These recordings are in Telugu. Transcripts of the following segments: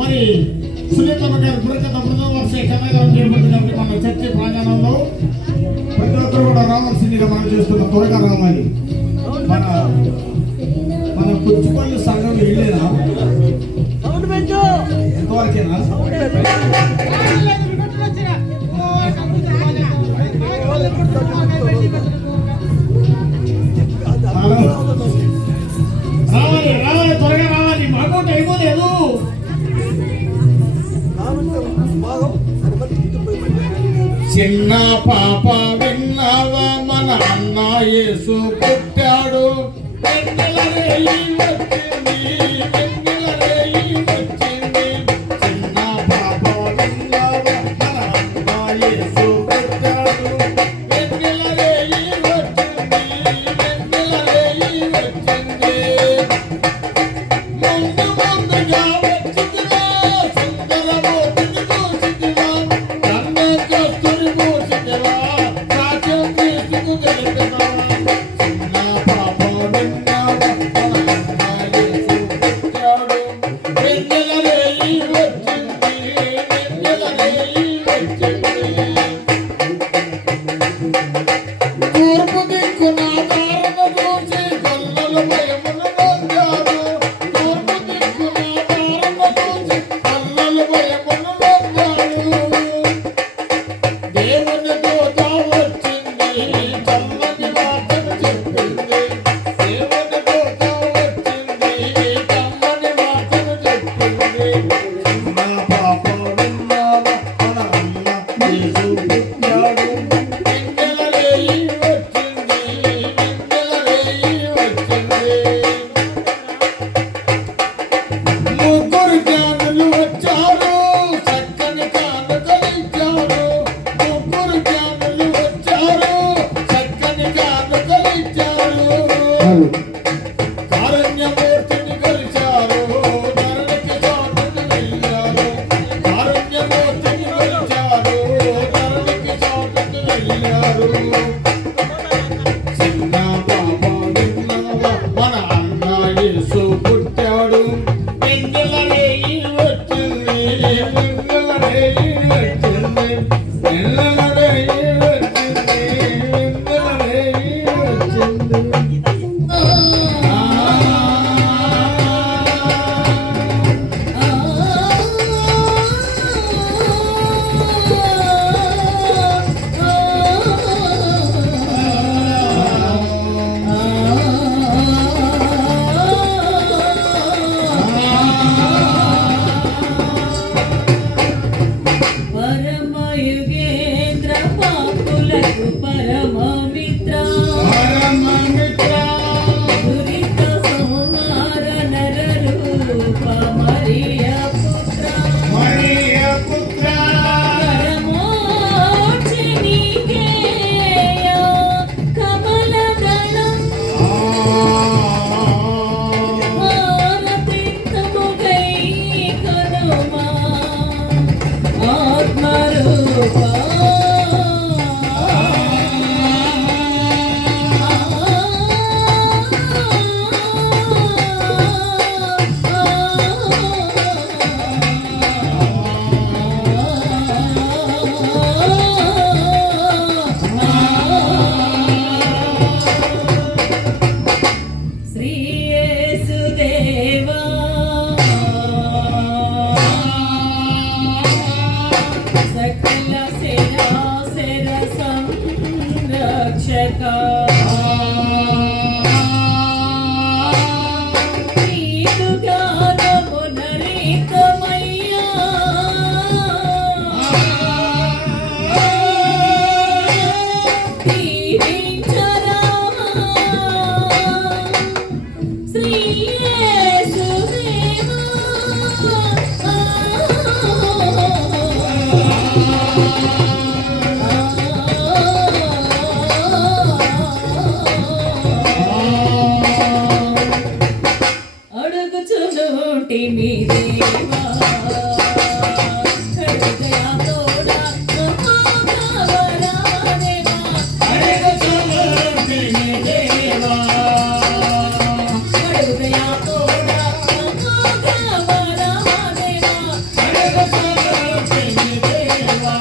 మరి సునీతమ్మ గారు బుర్రకథ బృందం వర్ష కథాగారం చేయబడుతుంది కాబట్టి మన చర్చి ప్రాంగణంలో ప్రతి ఒక్కరు కూడా రావాల్సిందిగా మనం చేస్తున్న త్వరగా రావాలి. మన పుచ్చుపల్లి సంఘం వెళ్ళేనా ఎంతవరకేనా? రావాలి రావాలి త్వరగా రావాలి. మాకు టైం లేదు. చిన్న పాప విన్నావా మన అన్న యేసు పుట్టాడు. చిన్న పాప విన్నావా మన అన్న యేసు పుట్టాడు. రక్షక అడుగుచునుంటి మీ దేవా హృదయతోడా మహాగణరాదేవా అడుగుచునుంటి మీ దేవా హృదయతోడా మహాగణరాదేవా అడుగుచునుంటి మీ దేవా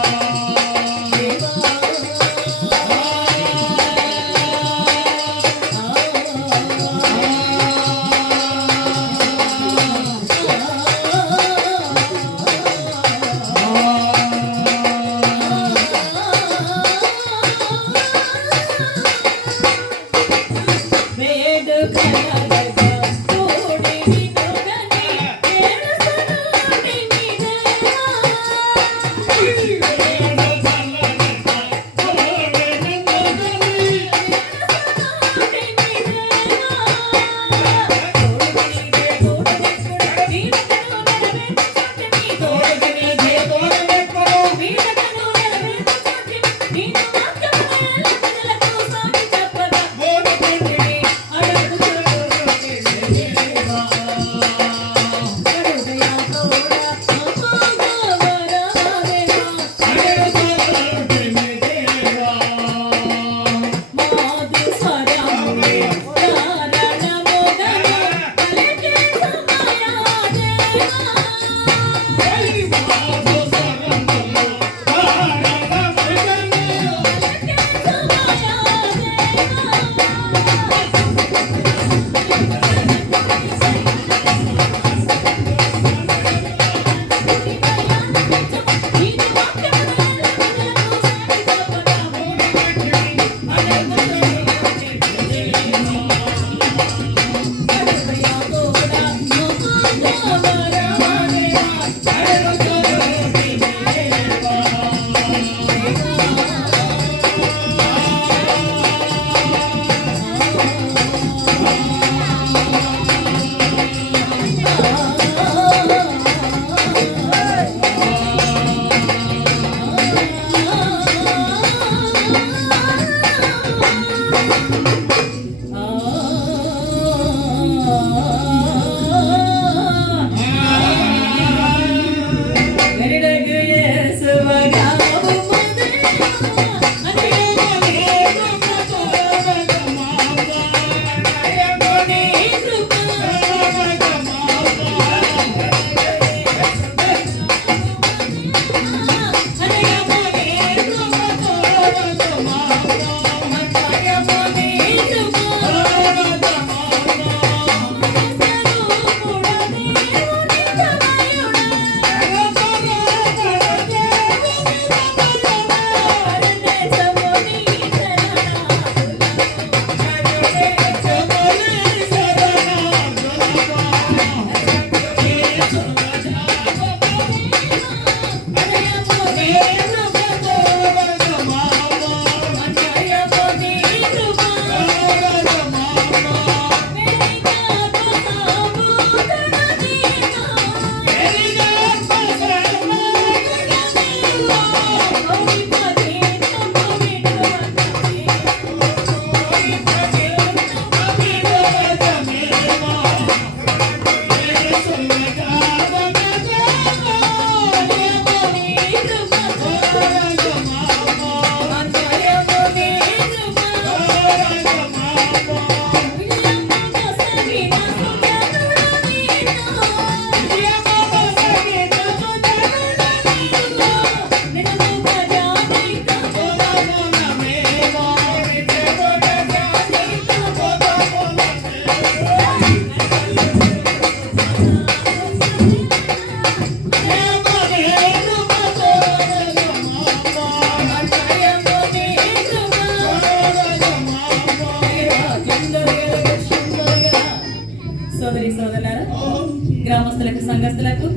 గ్రామస్తులకు సంఘస్థులకు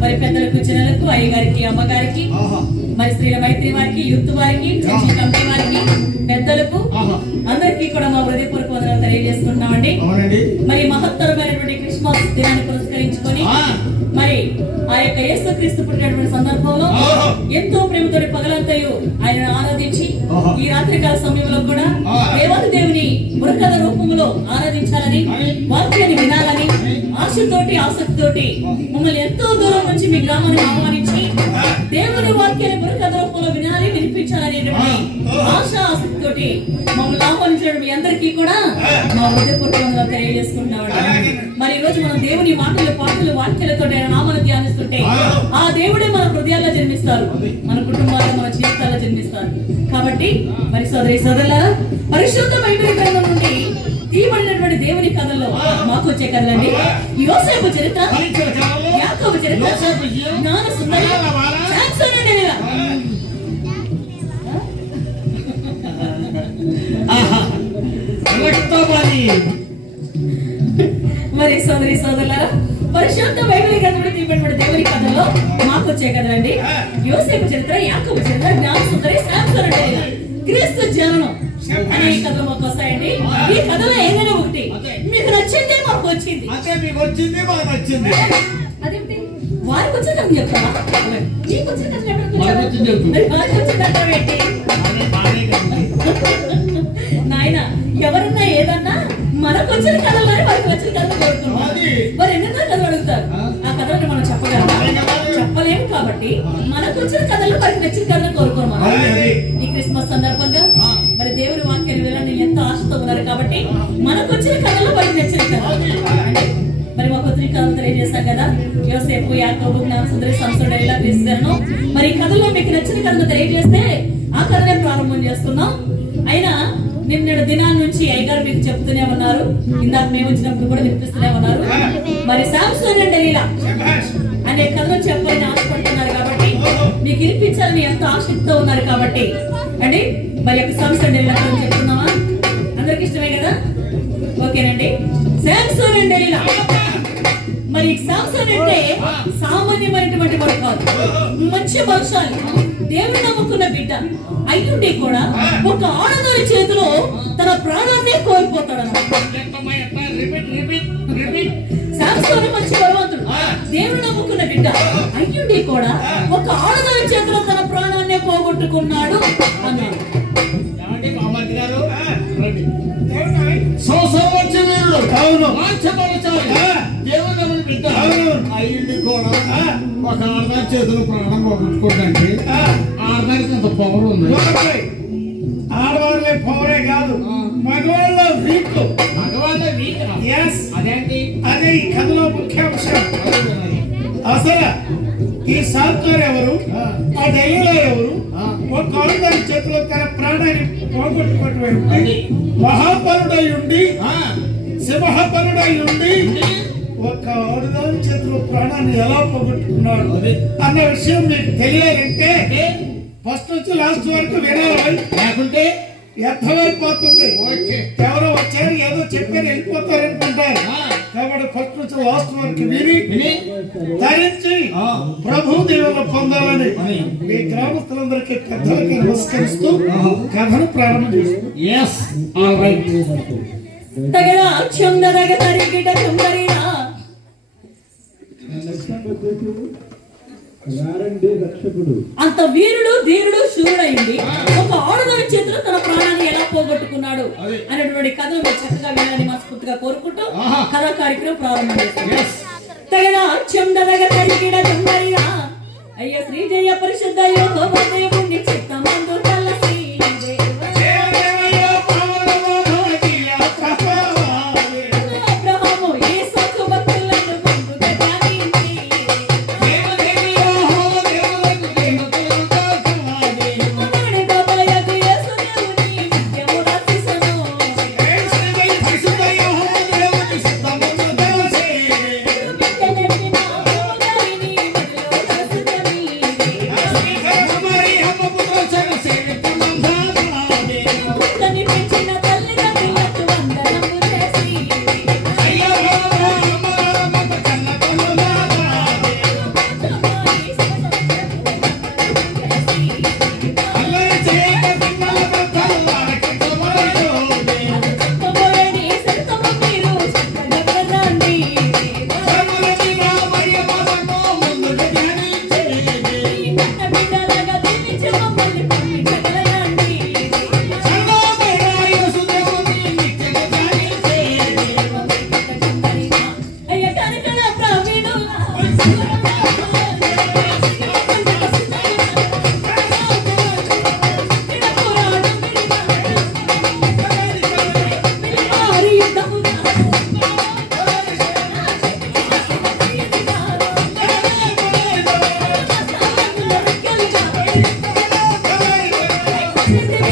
మరి పెద్దలకు చిన్నలకు అయ్యగారికి అమ్మగారికి ఆహా. మరి స్త్రీల మైత్రి వారికి యూత్ వారికి చర్చి కమిటీ వారికి పెద్దలకు ఆహా. అందరికీ కూడా మా హృదయపూర్వక వందనాలు తెలియజేసుకుంటున్నామండి. అవునండి. మరి మహత్తరమైనటువంటి క్రిస్మస్ దినాన్ని పురస్కరించుకొని ఆ. మరి ఆ యొక్క యేసుక్రీస్తు పుట్టినటువంటి సందర్భంలో ఆహా. ఎంతో ప్రేమతోటి పగలంతయు ఆయన ఆరాధించి ఆహా. ఈ రాత్రికాల సమయంలో కూడా ఆ. దేవత దేవుని బుర్రకథ రూపంలో ఆరాధించాలని వాక్యాన్ని వినాలని ఆశతోటి ఆసక్తితోటి మమ్మల్ని ఎంతో దూరం నుంచి మీ గ్రామానికి ఆహ్వానించి దేవుని వాక్యాన్ని బుర్రకథ రూపంలో వినాలి వినిపించాలనేటువంటి ఆశ ఆసక్తితోటి మమ్మల్ని ఆహ్వానించిన మీ అందరికీ కూడా మా హృదయపూర్వకంగా తెలియజేసుకుంటున్నామండి. మరి ఈ రోజు మనం దేవుని మాటలు పాటలు వాక్యాలతో ఆయన నామాన్ని ధ్యానిస్తుంటే ఆ దేవుడే మన హృదయాల్లో జన్మిస్తారు, మన కుటుంబాల్లో మన జీవితాల్లో జన్మిస్తారు. కాబట్టి మరి సోదరి సోదరులారా, పరిశుద్ధ బైబిల్ గ్రంథం నుండి తీయబడినటువంటి దేవుని కథల్లో మాకు వచ్చే కథలండి యోసేపు చరిత్ర, యాకోబు చరిత్ర, జ్ఞాన సుందరి, శాంసన్ అండ్ డెలీలా. మరి సోదరి సోదరులారా, పరిశుద్ధ బైబిల్ గ్రంథంలో తీయబడిన దేవుని కథలో మాకు వచ్చే కథలండి యోసేపు చరిత్ర, యాకోబు చరిత్ర, జ్ఞాన సుందరి, శాంసన్ అండ్ డెలీలా, క్రీస్తు జననం అనే ఈ కథలు మాకు వస్తాయండి. ఈ కథలో ఏదైనా ఒకటి మీకు నచ్చిందే మాకు వచ్చింది. మీకు వచ్చింది మాకు నచ్చింది. అదేంటి వారికి వచ్చిన కథ చెప్తావా? నీకు వచ్చిన కథ వారికి వచ్చింది చెప్పు. వారికి వచ్చిన కథ ఏంటి నాయన? ఎవరన్నా ఏదన్నా మనకు వచ్చిన కథలోనే వారికి వచ్చిన కథలు కోరుకున్నాం. మరి ఎన్నెన్నో కథలు అడుగుతారు, ఆ కథలను మనం చెప్పగలమా? చెప్పలేము. కాబట్టి మనకు వచ్చిన కథలు వారికి నచ్చిన కథలు కోరుకోమా? ఈ క్రిస్మస్ సందర్భంగా మరి దేవుని వాక్యాలు వినాలని ఎంతో ఆశతో ఉన్నారు. కాబట్టి మనకు వచ్చిన కథలు వారికి నచ్చిన కథలు అంటే మరి మాకు వచ్చిన కథలు తెలియజేస్తాం కదా, యోసేపు, యాకోబు, జ్ఞాన సుందరి, శాంసన్ ఎలా తీస్తాను. మరి ఈ కథలో మీకు నచ్చిన కథలు తెలియజేస్తే ఆ కథనే ప్రారంభం చేస్తున్నాం. అయినా నిన్నటి దినాల నుంచి అయ్యగారు మీకు చెప్తూనే ఉన్నారు, ఇందాక మేము వచ్చినప్పుడు కూడా వినిపిస్తూనే ఉన్నారు. మరి శాంసన్ అండ్ డెలీలా అనే కథను చెప్పాలని ఆశపడుతున్నారు. కాబట్టి మీకు వినిపించాలని ఎంతో ఆసక్తితో ఉన్నారు. కాబట్టి అండి మరి యొక్క శాంసన్ అండ్ డెలీలా కథను చెప్తున్నామా? అందరికి ఇష్టమే కదా? ఓకేనండి. శాంసన్ అండ్ డెలీలా. మరి శాంసన్ అంటే సామాన్యమైనటువంటి వాడు కాదు, మంచి బలశాలి, దేవుని నమ్ముకున్న బిడ్డ అయ్యుండి కూడా ఒక ఆడదాని చేతిలో తన ప్రాణాన్ని కోల్పోతాడు. శాంసన్ మంచి బలవంతుడు, దేవుని నమ్ముకున్న బిడ్డ అయ్యుండి కూడా ఒక ఆడదాని చేతిలో తన ప్రాణాన్ని పోగొట్టుకున్నాడు అన్నాడు. అయ్యింది కూడా ఒక ఆడదాని చేతులు ప్రాణం పోగొట్టుకోవడానికి ఆడదానికి అంత పవర్ ఉంది. ఆడవాళ్ళే పవరే కాదు, మగవాళ్ళ వీక్. అదేంటి? అదే ఈ కథలో ముఖ్యాంశం. అసలు ఈ సాత్కార్ ఎవరు, ఆ డెలీలా ఎవరు? ఒక ఆడదాని చేతిలో తన ప్రాణాన్ని పోగొట్టుకోవడం మహాపరుడై ఉండి, సింహపరుడై ఉండి ఒక ఆడదాని చేతిలో ప్రాణాన్ని ఎలా పోగొట్టుకున్నాడు అన్న విషయం మీకు తెలియాలంటే ఫస్ట్ నుంచి లాస్ట్ వరకు వినాలి, లేకుంటే వ్యర్థమైపోతుంది. ఎవరో వచ్చారు ఏదో చెప్పారు వెళ్ళిపోతారు అనుకుంటారు. కాబట్టి ఫస్ట్ నుంచి లాస్ట్ వరకు విని ధరించి ప్రభు దేవుని పొందాలని మీ గ్రామస్తులందరికీ పెద్దలకి నమస్కరిస్తూ కథను ప్రారంభం చేస్తాం. తగడా చందరగ తరిగిట చుందరినా అంత వీరుడు ధీరుడు శూరుడైంది ఒక ఆడదాని చేతిలో తన ప్రాణాన్ని ఎలా పోగొట్టుకున్నాడు అనేటువంటి కథను మీరు చక్కగా వినాలని మనస్ఫూర్తిగా కోరుకుంటూ కథా కార్యక్రమం ప్రారంభం చేస్తాం. తగడా చందరగ తరిగిట చుందరినా అయ్య శ్రీ జయ పరిశుద్ధ యోగోదయముని చిత్తమందు తలసి Hare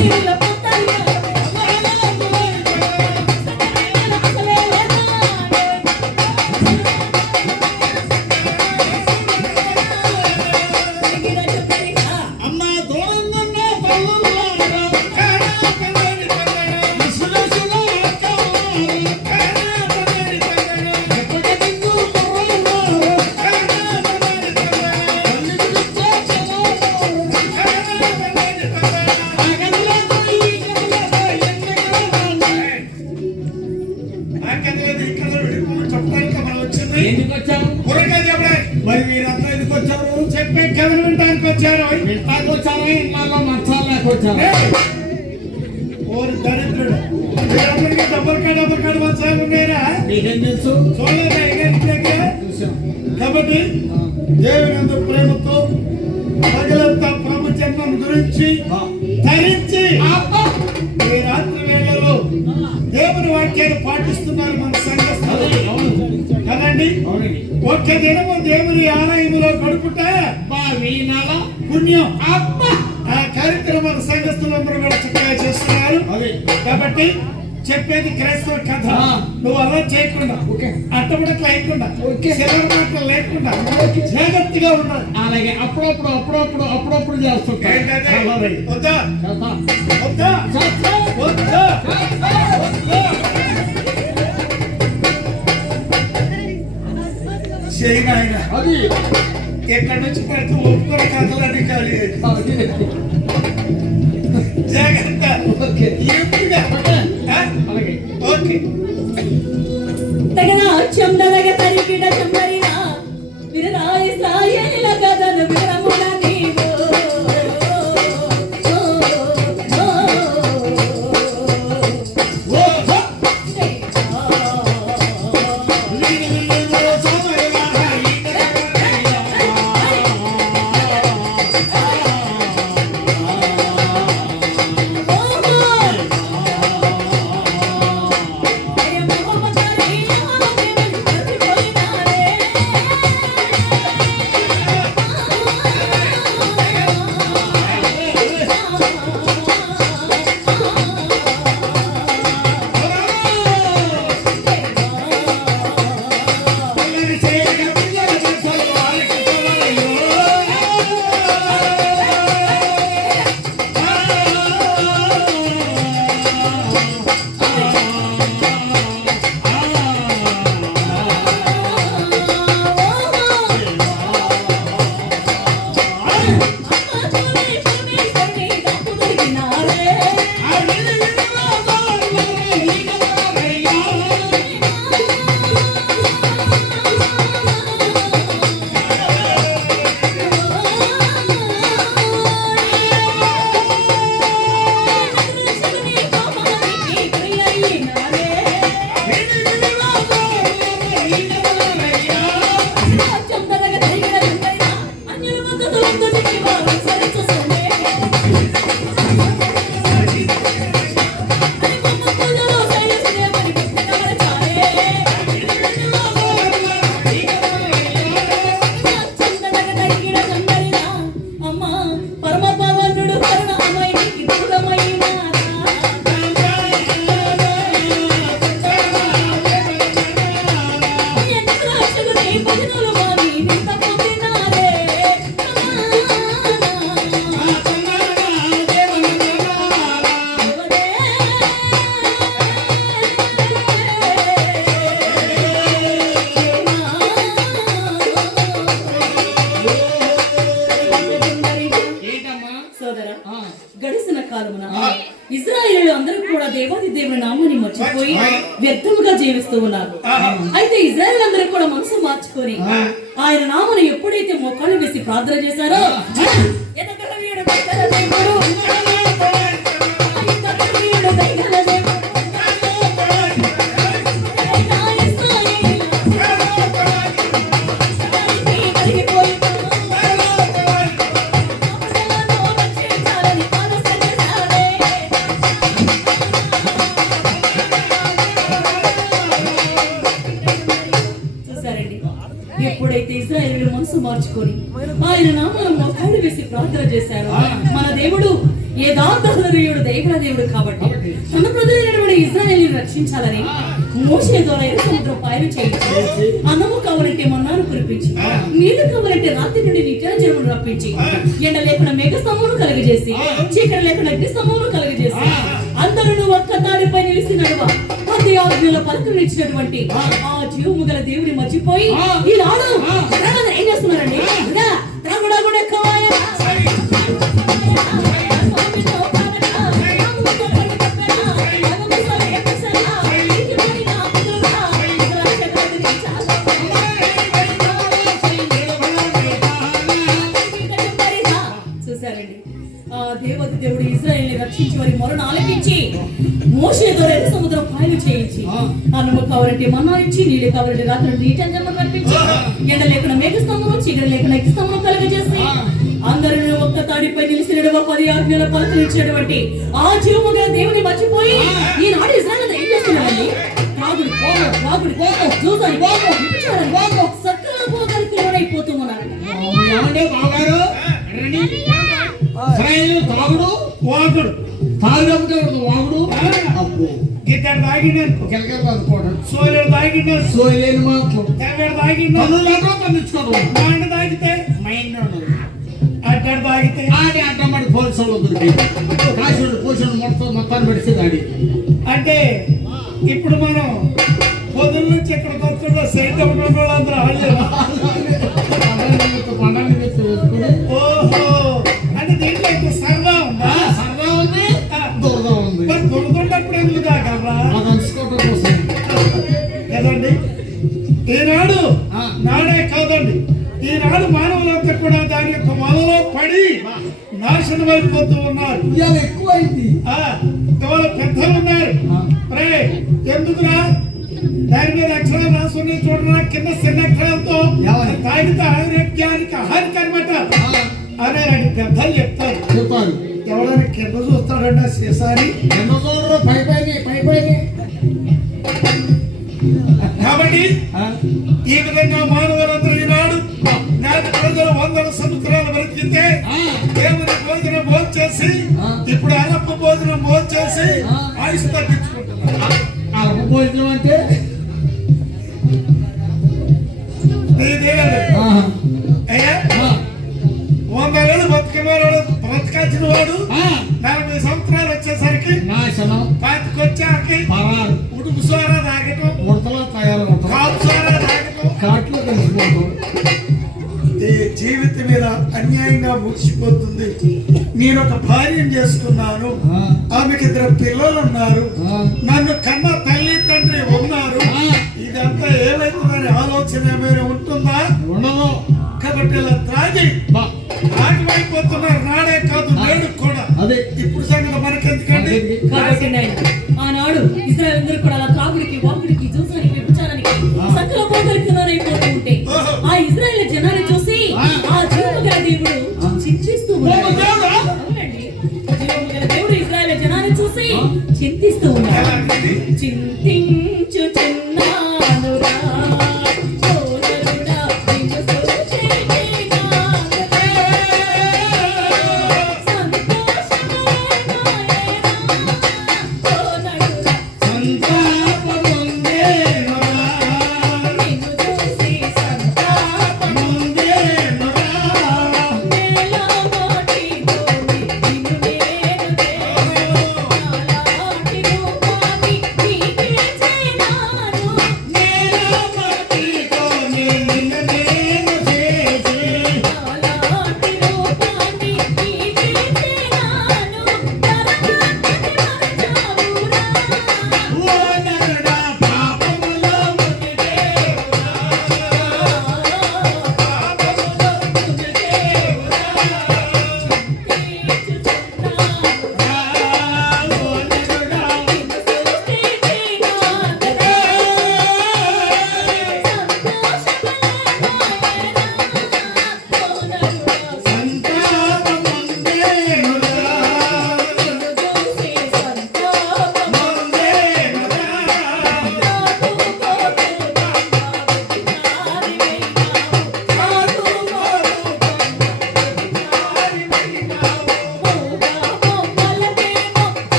వీళ్ళ పొత్తయ్య అసలే లేదన్నాడే. అమ్మ దూరంగా పల్లెల్లారా విసులసులు ఎప్పటికూ కుర్రలున్నారు ఎందుకు వచ్చావు? మరి మీరంతా ఎందుకు వచ్చారు? చెప్పే కథలు వినడానికి వచ్చారు. ఇంటికి వచ్చారా? ఇళ్ళలో మంచాలు లేక వచ్చారా? ఓరి దరిద్రుడు, మీరందరికీ డబ్బులు కాడు మంచాలు ఉన్నాయరా? మీకేం తెలుసు? చూడలేదా ఇంటి దగ్గర? చూసాం. కాబట్టి దేవుని ప్రేమతో ప్రజలంతా ప్రభు జన్మం గురించి ధరించి ఈ రాత్రి వేళలో దేవుని వాక్యాన్ని పాటిస్తున్నారు మన సంఘస్థులు కదండి. ఒక్క దినము దేవుని ఆలయంలో గడుపుట పుణ్యం. ఆ కార్యక్రమాలు సంఘస్థులందరూ కూడా చక్కగా చేస్తున్నారు. కాబట్టి చెప్పేది క్రైస్తవ కథ. నువ్వు అలా చేయకుండా, అట్టబడట్లు లేకుండా, సిల్వర్ మాటలు లేకుండా జాగ్రత్తగా ఉండాలి. అలాగే అప్పుడప్పుడు చేస్తుంటా. వద్దా వద్దా వద్దా చేయను ఆయన. అది ఎక్కడి నుంచి పెడితే ఒప్పుకున్న కథలన్నీ ఖాళీ అయ్యాయి. జాగ్రత్త. ఎప్పుడుగా? అలాగే ఓకే. తగన చందలగ తరికిడ చందరినా విరరాయ సాయల కథను విరమున నీవు. ఇశ్రాయేలు అందరూ కూడా దేవాది దేవుని నామాన్ని మర్చిపోయి వ్యర్థముగా జీవిస్తూ ఉన్నారు. అయితే ఇశ్రాయేలు అందరూ కూడా మనసు మార్చుకొని ఆయన నామను ఎప్పుడైతే మోకాళ్ళు వేసి ప్రార్థన చేశారో ఎప్పుడైతే ఇశ్రాయేలు మనసు మార్చుకొని ఆయన నామములో మోకాళ్ళు వేసి ప్రార్థన చేశారో మన దేవుడు ఏ సాధనయుడు దైవ దేవుడు కాబట్టి తన ప్రజలైనటువంటి ఇశ్రాయేలును రక్షించాలని మోషే ద్వారా ఎర్ర సముద్రం పాయలు చేయించి అన్నము కావాలంటే మన్నాను కురిపించి నీళ్లు కావాలంటే రాత్రి నుండి నిత్యాజలమును రప్పించి ఎండ లేకుండా మేఘ స్తంభమును కలుగజేసి చీకటి లేకుండా అగ్ని స్తంభమును కలుగజేసి అందరూ ఒక్క తాడిపై నిలిచి నడువ పది ఆజ్ఞల పలుకులు ఇచ్చినటువంటి ఆ జీవము గల దేవుని మర్చిపోయి ఈనాడు జనాలందరూ ఏం చేస్తున్నారండి చూసారండి ఆ దేవత దేవుడు ఇశ్రాయేలుని రక్షించి వారి మొరను ఆలకించి మోషే ద్వారా ఎర్ర సముద్రం పాయలు చేయించి అన్నము కావాలంటే మన్నా ఇచ్చి నీళ్ళు కావాలంటే రాత్రి నీటి అంజమ్మ కనిపించి ఎండ లేకుండా మేఘస్తంభము చీకటి లేకుండా అగ్నిస్తంభము కలుగజేసి అందరూ ఒక్క తాడిపై నిలిచిన 10 ఆజ్ఞల పలుకులు ఇచ్చినటువంటి ఆ జీవము గల దేవుని మర్చిపోయి ఈనాడు ఇశ్రాయేలు ఏం చేస్తున్నారండి రాగుడి చూసాను సకల భోగాలకు లోనైపోతూ ఉన్నారండి. తాగుడు వాగుడు తాగినప్పుడు వాగుడు అప్పు గిద్దరు తాగిండనుకో కిలకలు అనుకోవడం సోలేడు తాగిండను సోయలేని మాటలు తెగడు తాగిండు పనులు లేకుండా పండించుకోవడం మైండ్ తాగితే మైండ్ అడ్డాడు తాగితే ఆడి అడ్డమడి పోలీసులు దొరికి కాశీడు పోషణ మొత్తాన్ని పెడితే దాడి అంటే ఇప్పుడు మనం పొద్దున్న నుంచి ఎక్కడికి వస్తుందో సైట్ ఉన్న వాళ్ళందరూ పండగ వేసుకుని ఓహో అంటే దీంట్లో ఎక్కువ సరదా ఉందా సరదా ఉంది దురద ఉంది మరి దొరుకుతున్నప్పుడు ఎందుకు తాగలరా అది తెలుసుకోవడం కోసం కదండి ఈనాడు నాడే కాదండి ఈనాడు మానవులంతా కూడా దాని యొక్క వలలో పడి నాశనం అయిపోతూ ఉన్నారు. ఇవాళ ఎక్కువైంది ఇవాళ పెద్దలు ఉన్నారు ఎందుకురా దాని మీద అక్షరాలు రాసుకుని చూడరా కింద చిన్న అక్షరాలతో తాగితే ఆరోగ్యానికి హానిక అనమాట అనే పెద్దలు చెప్తారు. ఎవరైనా కింద చూస్తాడంటే సీసారి కింద చూడరు పై కాబట్టి ఈ విధంగా మానవులందరూ ఈనాడు నాటి ప్రజలు 100 సంవత్సరాలు బ్రతికితే దేవుని భోజనం భోంచేసి ఇప్పుడు అరప్ప భోజనం భోంచేసి ఆయుష్ తగ్గించుకుంటున్నారు. అరప్ప భోజనం అంటే అయ్యా 100 ఏళ్ళు బ్రతకాల్సిన వాడు 40 సంవత్సరాలు వచ్చేసరికి నాశనం పాతికొచ్చాకి ఉడుకు సోరా తాగటం ఉడతలో తయారవుతాం కాపు సోరా తాగటం కాట్లో కలిసిపోతాం. ఈ జీవితం మీద అన్యాయంగా ముగిసిపోతుంది. నేను ఒక భార్యను చేసుకున్నాను, ఆమెకి 2 పిల్లలు ఉన్నారు, నన్ను కన్న తల్లి తండ్రి ఉన్నారు, ఇదంతా ఏమైతుందని ఆలోచన ఏమైనా ఉంటుందా? ఉండదు. కాబట్టి ఇలా త్రాగి ఆగిపోతున్నారు. నాడే కాదు నేడు కూడా. అదే ఇప్పుడు సంగతి మనకెందుకండి? కాబట్టి ఆనాడు ఇశ్రాయేలు కూడా అలా తాగుడికి వాగుడికి చూసానికి వ్యభిచారానికి సకల భోగాలకు లోనైపోతూ ఉంటే ఆ ఇశ్రాయేలు జనాన్ని చూసి ఆ జీవము గల దేవుడు చింతిస్తూ ఉన్నాడు. అవునండి, జీవము గల దేవుడు ఇశ్రాయేలు జనాన్ని చూసి చింతిస్తూ ఉన్నాడు. చింతించు చిన్నానురా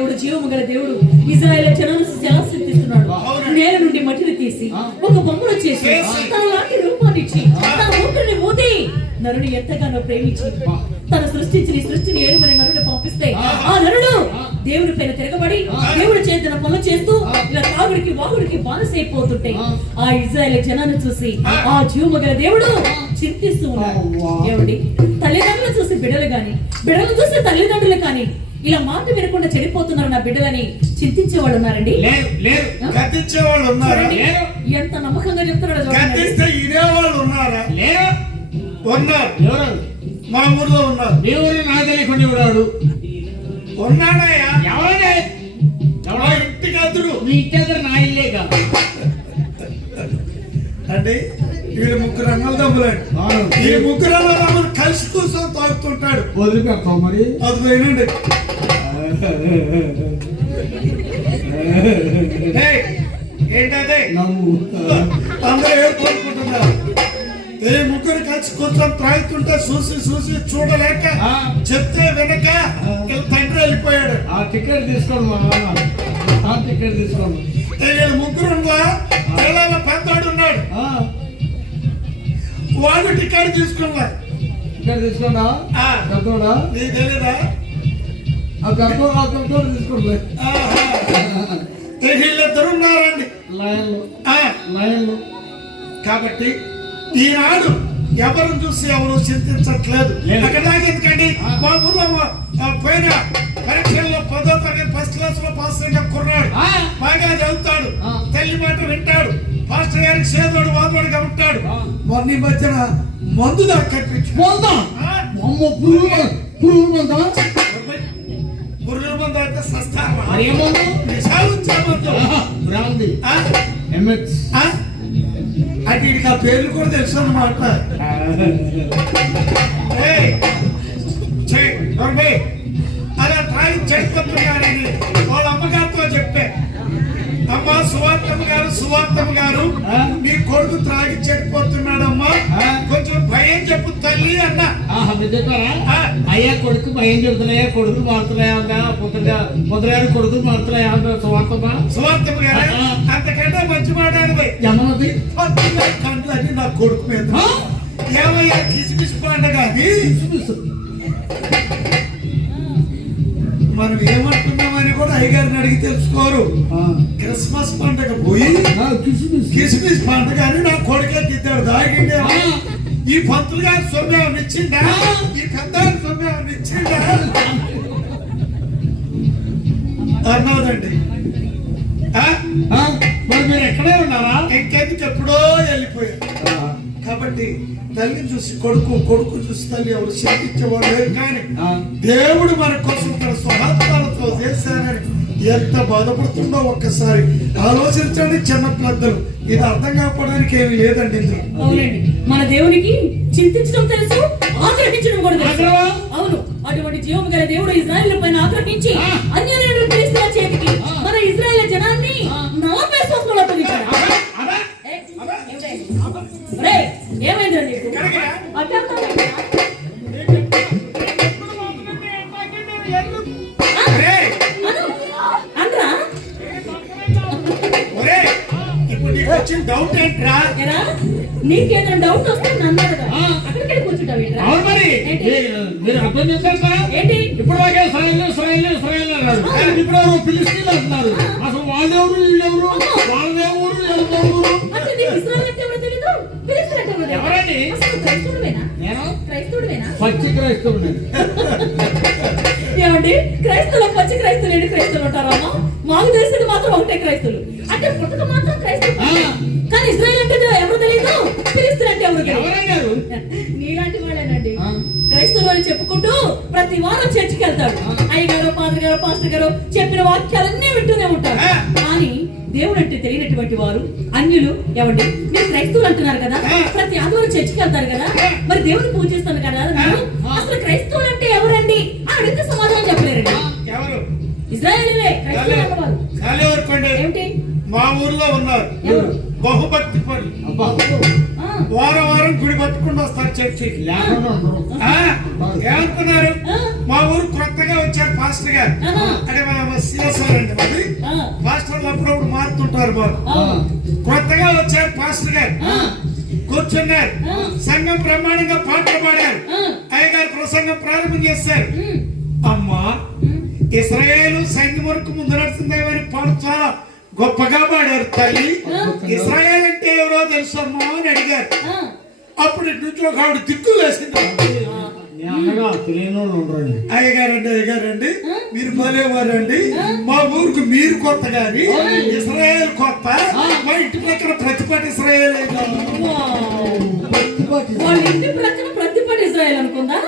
దేవుడు, జీవము గల దేవుడు ఇశ్రాయేలు జనాలను ఎలా స్థితిస్తున్నాడు. నేల నుండి మట్టిని తీసి ఒక బొమ్మను చేసి తన లాంటి రూపాన్ని ఇచ్చి తన ఊపిరిని ఊది నరుని ఎంతగానో ప్రేమించి తన సృష్టించిన ఈ సృష్టిని ఏరుమని నరుని పంపిస్తే ఆ నరుడు దేవుడి పైన తిరగబడి దేవుడి చేతున్న పనులు చేస్తూ ఇలా తాగుడికి వాగుడికి బానిసైపోతుంటే ఆ ఇశ్రాయేలు జనాన్ని చూసి ఆ జీవము గల దేవుడు చింతిస్తూ ఉన్నాడు. ఏమండి, తల్లిదండ్రులు చూసి బిడ్డలు గాని, బిడ్డలు చూసి తల్లిదండ్రులు కానీ ఇలా మాట వినకుండా చెడిపోతున్నారు నా బిడ్డలని చింతించేవాళ్ళు ఉన్నారండి. గతించేవాళ్ళు ఉన్నారా? ఎంత నమ్మకంగా చెప్తున్నాడు. గతిస్తే ఇదేవాళ్ళు ఉన్నారా? ఉన్నారు. మా ఊర్లో ఉన్నారు. మీ ఊరు నాకు తెలియకుండా ఉన్నాడు. ఉన్నాడయ్యా. ఎవరే? ఎవరో ఇంటికి అదురు. మీ ఇంటి నా ఇల్లేగా అంటే వీళ్ళు ముగ్గురు అన్నదమ్ములండి. ఈ ముగ్గురు అన్నదమ్ములు కలిసి కూర్చొని తాగుతుంటాడు. వదిలిపెడతావు మరి? అది పోయినండి. ఏంటదే అందరూ ఏర్పడుకుంటున్నారు. ఏ ముగ్గురు కలిసి కూర్చొని త్రాగుతుంటే చూసి చూసి చూడలేక చెప్తే వెనక తండ్రి వెళ్ళిపోయాడు. ఆ టికెట్ తీసుకోండి మా టికెట్ తీసుకోండి. ముగ్గురు పిల్లల పెద్దవాడు ఉన్నాడు. వాళ్ళు టికెట్ తీసుకున్నారు. టికెట్ తీసుకున్నా పెద్దోడా? నీకు తెలీదా? ఆ పెద్దోడు తీసుకోండి. వీళ్ళిద్దరు ఉన్నారండి లైన్లు. కాబట్టి ఈనాడు ఎవరు చూసి ఎవరు చింతించట్లేదు. అక్కడ ఎందుకండి మా ఊర్లో పోయిన పరీక్షల్లో 10వ తరగతి ఫస్ట్ క్లాస్ లో పాస్ అయిన కుర్రాడు బాగా చదువుతాడు, తల్లి మాట వింటాడు, పాస్టర్ గారికి సేదోడు వాదోడుగా ఉంటాడు. మొన్న మధ్యన మందు కనిపించి పురుగుల మందు అయితే సస్తారు. అంటే వీడికి ఆ పేర్లు కూడా తెలుసు అన్నమాట. అలా తాగి చెడిపోతున్నాడని వాళ్ళ అమ్మగారితో చెప్పే, అమ్మ సువార్తమ్మ గారు నీ కొడుకు త్రాగి చెడిపోతున్నాడమ్మా, కొంచెం భయం చెప్పు తల్లి అన్న. అయ్యా కొడుకు భయం చెబుతున్నాయా, కొడుకు మారుతున్నాయా ఉందా, పొద్దుగారు కొడుకు మారుతున్నాయా ఉందా సువార్తమ్మ గారు అంతకంటే మంచి మాట జమది కంట్లు అని నా కొడుకు మీద ఏమయ్యా కిసిమిసి పండగ మనం ఏమంటున్నామని కూడా అయ్యగారిని అడిగి తెలుసుకోరు. క్రిస్మస్ పండుగ పోయి కిస్మిస్ పండుగ అని నా కొడుకే తిద్దాడు. దాగిండే ఈ పంతులు గారి సొమ్మేమని ఇచ్చిందా, ఈ పెద్ద సొమ్మేమని ఇచ్చిందా అన్నదండి. మరి మీరు ఎక్కడే ఉన్నారా? ఇంకెందుకు ఎప్పుడో వెళ్ళిపోయారు. కాబట్టి తల్లిని చూసి కొడుకు చూసి తల్లి ఎవరు చింతించేవాడు కానీ దేవుడు మన కోసం తన స్వహాత్మాలతో చేశానని ఎంత బాధపడుతుందో ఒక్కసారి ఆలోచించండి. చిన్న పెద్దలు ఇది అర్థం కాకపోవడానికి ఏమి లేదండి. అవునండి, మన దేవునికి చింతించడం తెలుసు, ఆగ్రహించడం కూడా తెలుసు. అవును, అటువంటి జీవము గల దేవుడు ఇశ్రాయేలు పైన ఆగ్రహించి అన్యాయులను ఫిలిష్తీయుల చేతికి మన ఇశ్రాయేలు జనాన్ని 40 సంవత్సరాలు అప్పగించాడు. ఏమైందండి డౌట్ ఏంట్రా? నీకేదైనా డౌట్ వస్తే నన్ను అక్కడికి కూర్చుంటావు. మీరు అర్థం చేశారా? ఏంటి ఇప్పుడు ఇస్రాయేల్ అన్నాడు, ఇప్పుడు ఫిలిష్తీయులు అంటున్నారు. అసలు వాళ్ళెవరు వీళ్ళెవరు, వాళ్ళెవరు అంటే నీకు ఇశ్రాయేలు అంటే ఎవరో తెలీదు, ఫిలిష్తీయులు అంటే ఎవరో ఎవరండి? క్రైస్తవుడేనా? నేను క్రైస్తవుడేనా? పచ్చి క్రైస్తవుడు. ఏమండి, క్రైస్తవులు పచ్చి క్రైస్తవులు ఏంటి క్రైస్తవులు ఉంటారమ్మా? మాకు తెలిసింది మాత్రం ఒకటే క్రైస్తవులు అంటే పుట్టుక మాత్రం క్రైస్తవులు, కానీ ఇశ్రాయేల్ అంటే ఎవరు తెలీదు, ఫిలిష్తీయులు అంటే ఎవరు తెలియదు. నీలాంటి వాళ్ళేనండి క్రైస్తవులు అని చెప్పుకుంటూ ప్రతి వారం చర్చికి వెళ్తాడు. అయ్యగారు, పాదర్ గారు, పాస్టర్ గారు చెప్పిన వాక్యాలన్నీ వింటూనే ఉంటారు. కానీ దేవుడు అంటే తెలియనటువంటి వారు అన్యులు. ఏమండి, మీరు క్రైస్తవులు అంటున్నారు కదా, ప్రతి ఆదివారం చర్చికి వెళ్తారు కదా, మరి దేవుడిని పూజిస్తాను కదా, అసలు క్రైస్తవులు అంటే ఎవరండి అని అడిగితే సమాధానం చెప్పలేరండి. ఇశ్రాయేలీలే క్రైస్తవులు అన్నవారు. ఏంటి మా ఊర్లో ఉన్నారు బహుభక్తి పనులు, వారం గుడి పట్టుకు చెప్పకుండా వస్తారు చర్చికి. లేకుండా ఉండరు. ఆ, ఏమనుకున్నారు? మా ఊరు కొత్తగా వచ్చారు పాస్టర్ గారు. ఆహా. అంటే మా సిఎస్ఆర్ అండి మాది. ఆ, పాస్టర్లు అప్పుడప్పుడు మారుతుంటారు బాబు. అవును. కొత్తగా వచ్చారు పాస్టర్ గారు. ఆ, కూర్చున్నారు. ఆ. సంఘం బ్రహ్మాండంగా పాటలు పాడారు. ఆ, అయ్యగారు ప్రసంగం ప్రారంభం చేశారు. ఉమ్, అమ్మా, ఉమ్, ఇస్రాయేలు సైన్యం వరకు ముందు నడుస్తుందేమని పాడు చాలా గొప్పగా పాడారు తల్లి. ఇస్రాయేల్ అంటే ఎవరో తెలుసమ్మా అని అడిగారు. ఆ, అప్పుడు ఇటు నుంచి ఒక ఆవిడ దిక్కు వేసింది. నీ అన్నగా తెలియని వాళ్ళు ఉండరండి. అయ్యగారండి మీరు భలేవారండి. మా ఊరికి మీరు కొత్త గాని ఇస్రాయేల్ కొత్త. మా ఇంటి ప్రక్కన ప్రతిపాటి ఇస్రాయేల్. వావ్. వాళ్ళ ఇంటి ప్రక్కన ప్రతిపాటి ఇజ్రాయెల్ అనుకుందా?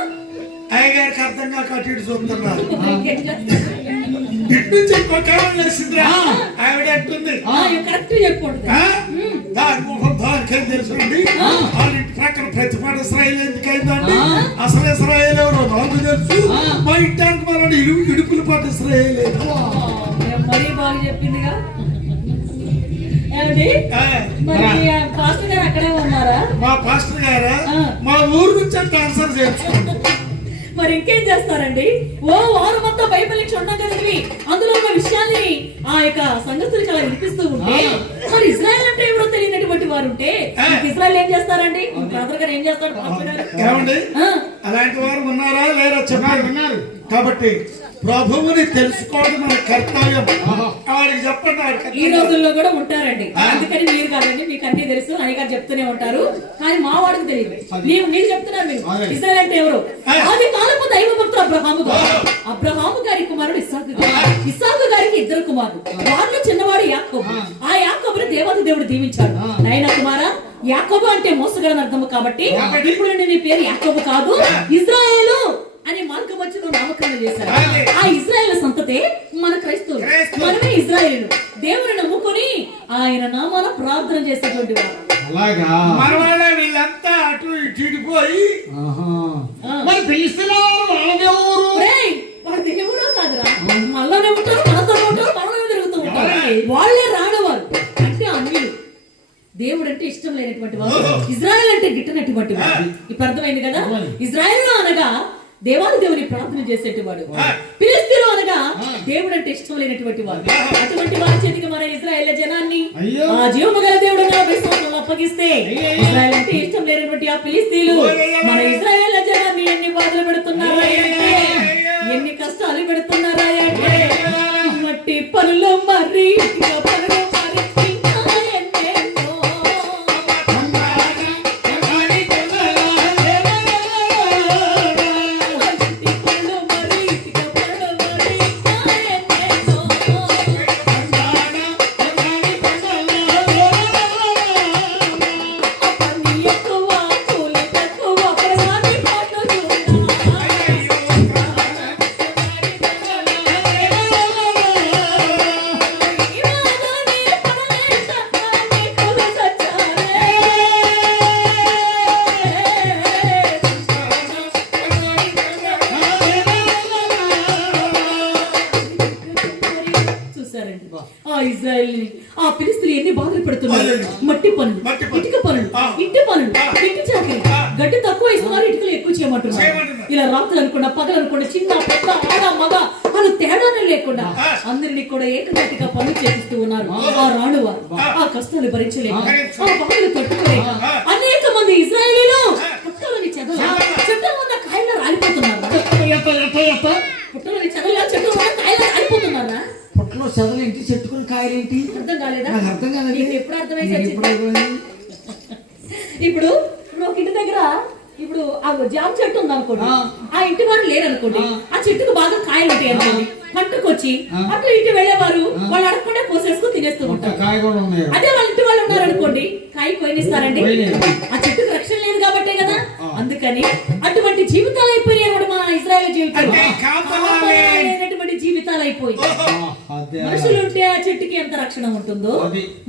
అయ్యగారికి అర్థం కాక అటు ఇటు చూస్తున్నారు. ఇంకేం చేస్తారు? ఇటు నుంచి ఇంకొక ఆవిడ లేచిందిరా. ఆవిడ అంటుంది, ఆ, ఇవి కరెక్ట్ చెప్పకూడదు. ఆ? దాని ముఖం దానికేం తెలుసండి. వాళ్ళ ఇంటి ప్రక్కన ప్రతిపాటి ఇస్రాయేల్ ఎందుకైందండి? అసలు ఇస్రాయేల్ ఎవరో నాకు తెలుసు. మా ఇంటానికి మన ఇడుపులు పాటు ఇస్రాయేల్. మరీ బాగా చెప్పిందిగా. ఏమండి మరి ఆ పాస్టర్ గారు అక్కడే ఉన్నారా? మా పాస్టర్ గారా ఆ. మా ఊరు నుంచి ట్రాన్స్ఫర్ చేయించుకోండి. మరి ఇంకేం చేస్తారండి? ఓ వారం అంతా బైబిల్ నుంచి ఉండగలిగి అందులో ఉన్న విషయాన్ని ఆ యొక్క సంగతులు చాలా వినిపిస్తూ ఉంటే మరి ఇజ్రాయెల్ అంటే ఎవరో తెలియనటువంటి వారు ఉంటే ఇజ్రాయెల్ ఏం చేస్తారండి? బ్రదర్ గారు ఏం చేస్తారు? పాస్టర్ గారు? ఏమండి ఆ, అలాంటి వారు ఉన్నారా లేరా చెప్పారు. ఉన్నారు. కాబట్టి ప్రభువుని తెలుసుకోవడం మన కర్తవ్యం. వాడికి చెప్పండి. ఈ రోజుల్లో కూడా ఉంటారండి. అందుకని మీరు కాదండి, మీకు అన్ని తెలుసు అని గారు చెప్తూనే ఉంటారు. కానీ మా వాడికి తెలియదు. నీకు చెప్తున్నారు మీరు ఇజ్రాయెల్ అంటే ఎవరు? ఆది కాలపు దైవ భక్తుడు అబ్రహాము గారు. అబ్రహాము గారి కుమారుడు ఇస్సాకు గారు. ఇస్సాకు గారికి ఇద్దరు కుమారులు. వారిలో చిన్నవాడు యాకోబు. ఆ యాకోబుని దేవాది దేవుడు దీవించాడు. నాయన కుమారా, యాకోబు అంటే మోసగలని అర్థము. కాబట్టి ఇప్పుడు నీ పేరు యాకోబు కాదు, ఇజ్రాయేలు అని మార్గం వచ్చి నువ్వు నామకరణం చేశారు. ఆ ఇజ్రాయేల్ సంతతే మన క్రైస్తవులు. మనమే ఇజ్రాయేలు. దేవుని నమ్ముకొని ఆయన నామాన ప్రార్థన చేసేటువంటి వారు. అలాగా మన వాళ్ళ వీళ్ళంతా అటు ఇటు ఇడిపోయి మరి పిలుస్తున్నారు వాళ్ళెవరు? ఒరేయ్, వాడు దేవుడు కాదురా. మనలోనే ఉంటారు, మనతోనే ఉంటారు, మనలోనే తిరుగుతూ ఉంటారు. వాళ్ళే రాడవారు అంటే అన్యులు. దేవుడు అంటే ఇష్టం లేనటువంటి వారు. ఇజ్రాయెల్ అంటే గిట్టనటువంటి వారు. ఇప్పుడు అర్థమైంది కదా. ఇజ్రాయెల్ అనగా దేవాది దేవుని ప్రార్థన చేసేటివాడు. ఫిలిష్తీయులు అనగా దేవుడు అంటే ఇష్టం లేనటువంటి వాడు. అటువంటి వారి చేతికి మన ఇజ్రాయెల్ జనాన్ని ఆ జీవము గల దేవుడు విశ్వాసంలో అప్పగిస్తే ఇజ్రాయెల్ అంటే ఇష్టం లేనటువంటి ఆ ఫిలిష్తీయులు మన ఇజ్రాయెల్ జనాన్ని ఎన్ని బాధలు పెడుతున్నారా అంటే, ఎన్ని కష్టాలు పెడుతున్నారా అంటే, మట్టి పనులు మరి పనులు మరి ఇంకా ఎన్నెన్నో. చూసారండి ఆ ఇజ్రాయెల్ ఆ ఫిలిష్తీయులు ఎన్ని బాధలు పెడుతున్నారు. మట్టి పనులు, ఇటుక పనులు, ఇంటి పనులు, ఇంటి చాకరీ, గడ్డి తక్కువ ఇస్తున్నారు, ఇటుకలు ఎక్కువ చేయమంటున్నారు. ఇలా రాత్రులు అనుకున్నా పగలు అనుకున్నా చిన్న పెద్ద ఆడ మగ అని తేడానే లేకుండా అందరినీ కూడా ఏకదాటిగా పనులు చేపిస్తూ ఉన్నారు. ఆ రాణువారు ఆ కష్టాలు భరించలేక, ఆ బాధలు తట్టుకోలేక అనేక మంది ఇజ్రాయేలీలు పుట్టలోని చెదలు చెట్ల ఉన్న కాయలు రాలిపోతున్నారు. పుట్టలోని చెదలు చెట్ల ఉన్న కాయలు రాలిపోతున్నారా? పుట్టలో చదలేంటి, చెట్టుకుని కాయలేంటి? అర్థం కాలేదా? నాకు అర్థం కాలేదు. నీకు ఎప్పుడు అర్థమైంది? ఇప్పుడు ఒక ఇంటి దగ్గర ఇప్పుడు ఆ జామ చెట్టు ఉంది అనుకోండి, ఆ ఇంటి వారు లేరు అనుకోండి, ఆ చెట్టుకు బాగా కాయలు ఉంటాయి అనుకోండి, పంటకు వచ్చి అటు ఇటు వెళ్ళేవారు వాళ్ళు అడగకుండా కోసేసుకుని తినేస్తూ ఉంటారు. అదే వాళ్ళ ఇంటి వాళ్ళు ఉన్నారు అనుకోండి, కాయ కోయనిస్తారండి. ఆ చెట్టుకు రక్షణ లేదు కాబట్టే కదా. అందుకని అటువంటి జీవితాలు అయిపోయినాయి అన్నమాట మన ఇజ్రాయెల్ జీవితాలు. కాపాడలేనటువంటి జీవితాలు అయిపోయి మనుషులు ఉంటే ఆ చెట్టుకి ఎంత రక్షణ ఉంటుందో,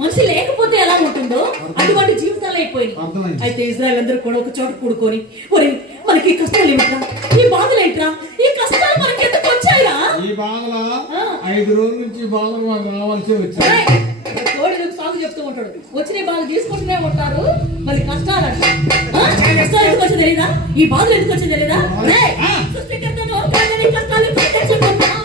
మనిషి లేకపోతే ఎలా ఉంటుందో అటువంటి జీవితాలు అయిపోయినాయి. అయితే ఇజ్రాయెల్ అందరూ కూడా ఒక చోట కూడుకొని, ఒరే మనకి ఈ కష్టాలు ఏమిట్రా, ఈ బాధలు ఏంట్రా, ఈ కష్టాలు మనకి ఎందుకు వచ్చాయిరా? ఈ బాధల 5 రోజుల నుంచి బాధలు మాకు రావాల్సి వచ్చింది. తోడు సాగు చెప్తూ ఉంటాడు. వచ్చిన బాధలు తీసుకుంటూనే ఉంటారు, మళ్ళీ కష్టాలంట. కష్టాలు ఎందుకు వచ్చి తెలీదా? ఈ బాధలు ఎందుకు వచ్చి తెలీదా? సృష్టికర్తను కాదని కష్టాలు తెచ్చుకుంటున్నాం.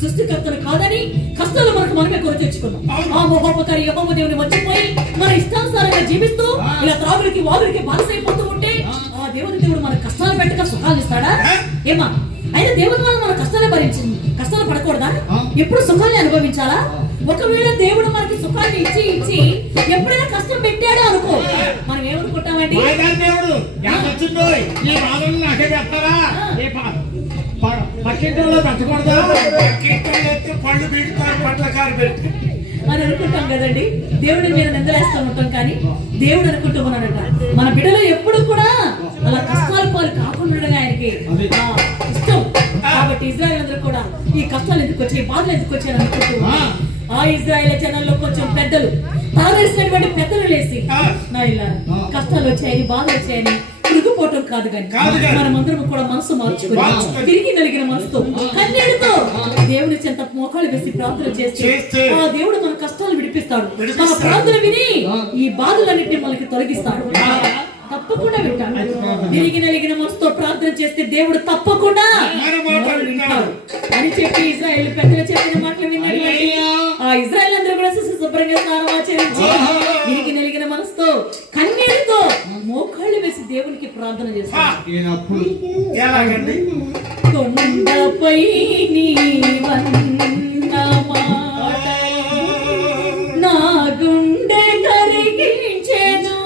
సృష్టికర్తను కాదని కష్టాలు మనకు మనమే కొని తెచ్చుకున్నాం. ఆ మహోపకారి యెహోవా దేవుని మర్చిపోయి మన ఇష్టానుసారంగా జీవిస్తూ ఇలా త్రాగుడికి వాగుడికి బానిసైపోతూ ఉంటే ఆ దేవుడు మన కష్టాలు పెట్టక సుఖాలు ఇస్తాడా? ఏమా అయినా దేవుడి వల్ల మన కష్టాలే భరించింది, కష్టాలు పడకూడదా? ఎప్పుడు సుఖాన్ని అనుభవించాలా? ఒకవేళ దేవుడు మనకి సుఖాన్ని ఇచ్చి ఇచ్చి ఎప్పుడైనా కష్టం పెట్టాడో అనుకో, మనం ఏమనుకుంటామండి? దేవుడు వచ్చిందో ఈ బాధలు నాకే పెడతారా? పక్కింట్లో పెట్టకూడదా? పక్కింట్లో పళ్ళు బీడుతారు, పట్ల కారు పెట్టి అని అనుకుంటాం కదండి. దేవుడి మీద నిందలేస్తూ ఉంటాం, కానీ దేవుడు అనుకుంటూ ఉన్నాడట మన బిడ్డలు ఎప్పుడు కూడా అలా కష్టాల పాలు కాకుండా ఆయనకి ఇష్టం. కాబట్టి ఇజ్రాయెల్ అందరూ కూడా ఈ కష్టాలు ఎందుకు వచ్చాయి, బాధలు ఎందుకు వచ్చాయి అనుకుంటూ ఆ ఇజ్రాయెల్ జనాల్లో కొంచెం పెద్దలు తాగేసినటువంటి పెద్దలు లేసి నా ఇలా కష్టాలు వచ్చాయని బాధలు వచ్చాయని తిరుగుపోవటం కాదు కానీ మనమందరం కూడా మనసు మార్చుకుని తిరిగి కలిగిన మనసుతో కన్నీటితో దేవుని చెంత మోకాలు వేసి ప్రార్థన చేస్తే ఆ దేవుడు మన కష్టాలు విడిపిస్తాడు. మన ప్రార్థన విని ఈ బాధలన్నింటినీ మనకి తొలగిస్తాడు. తప్పకుండా వింటాడు. తిరిగి నలిగిన మనసుతో ప్రార్థన చేస్తే దేవుడు తప్పకుండా వింటాడు అని చెప్పి ఇజ్రాయెల్ పెద్దలు చెప్పిన మాటలు విన్నాడు. ఆ ఇజ్రాయెల్ అందరూ కూడా శుభ్రంగా స్నానం ఆచరించి తిరిగి నలిగిన మనసుతో కన్నీరుతో మోకాళ్ళు వేసి దేవునికి ప్రార్థన చేస్తాడు. కొండపై నీవన్న మాటలు నా గుండె కరిగించెను.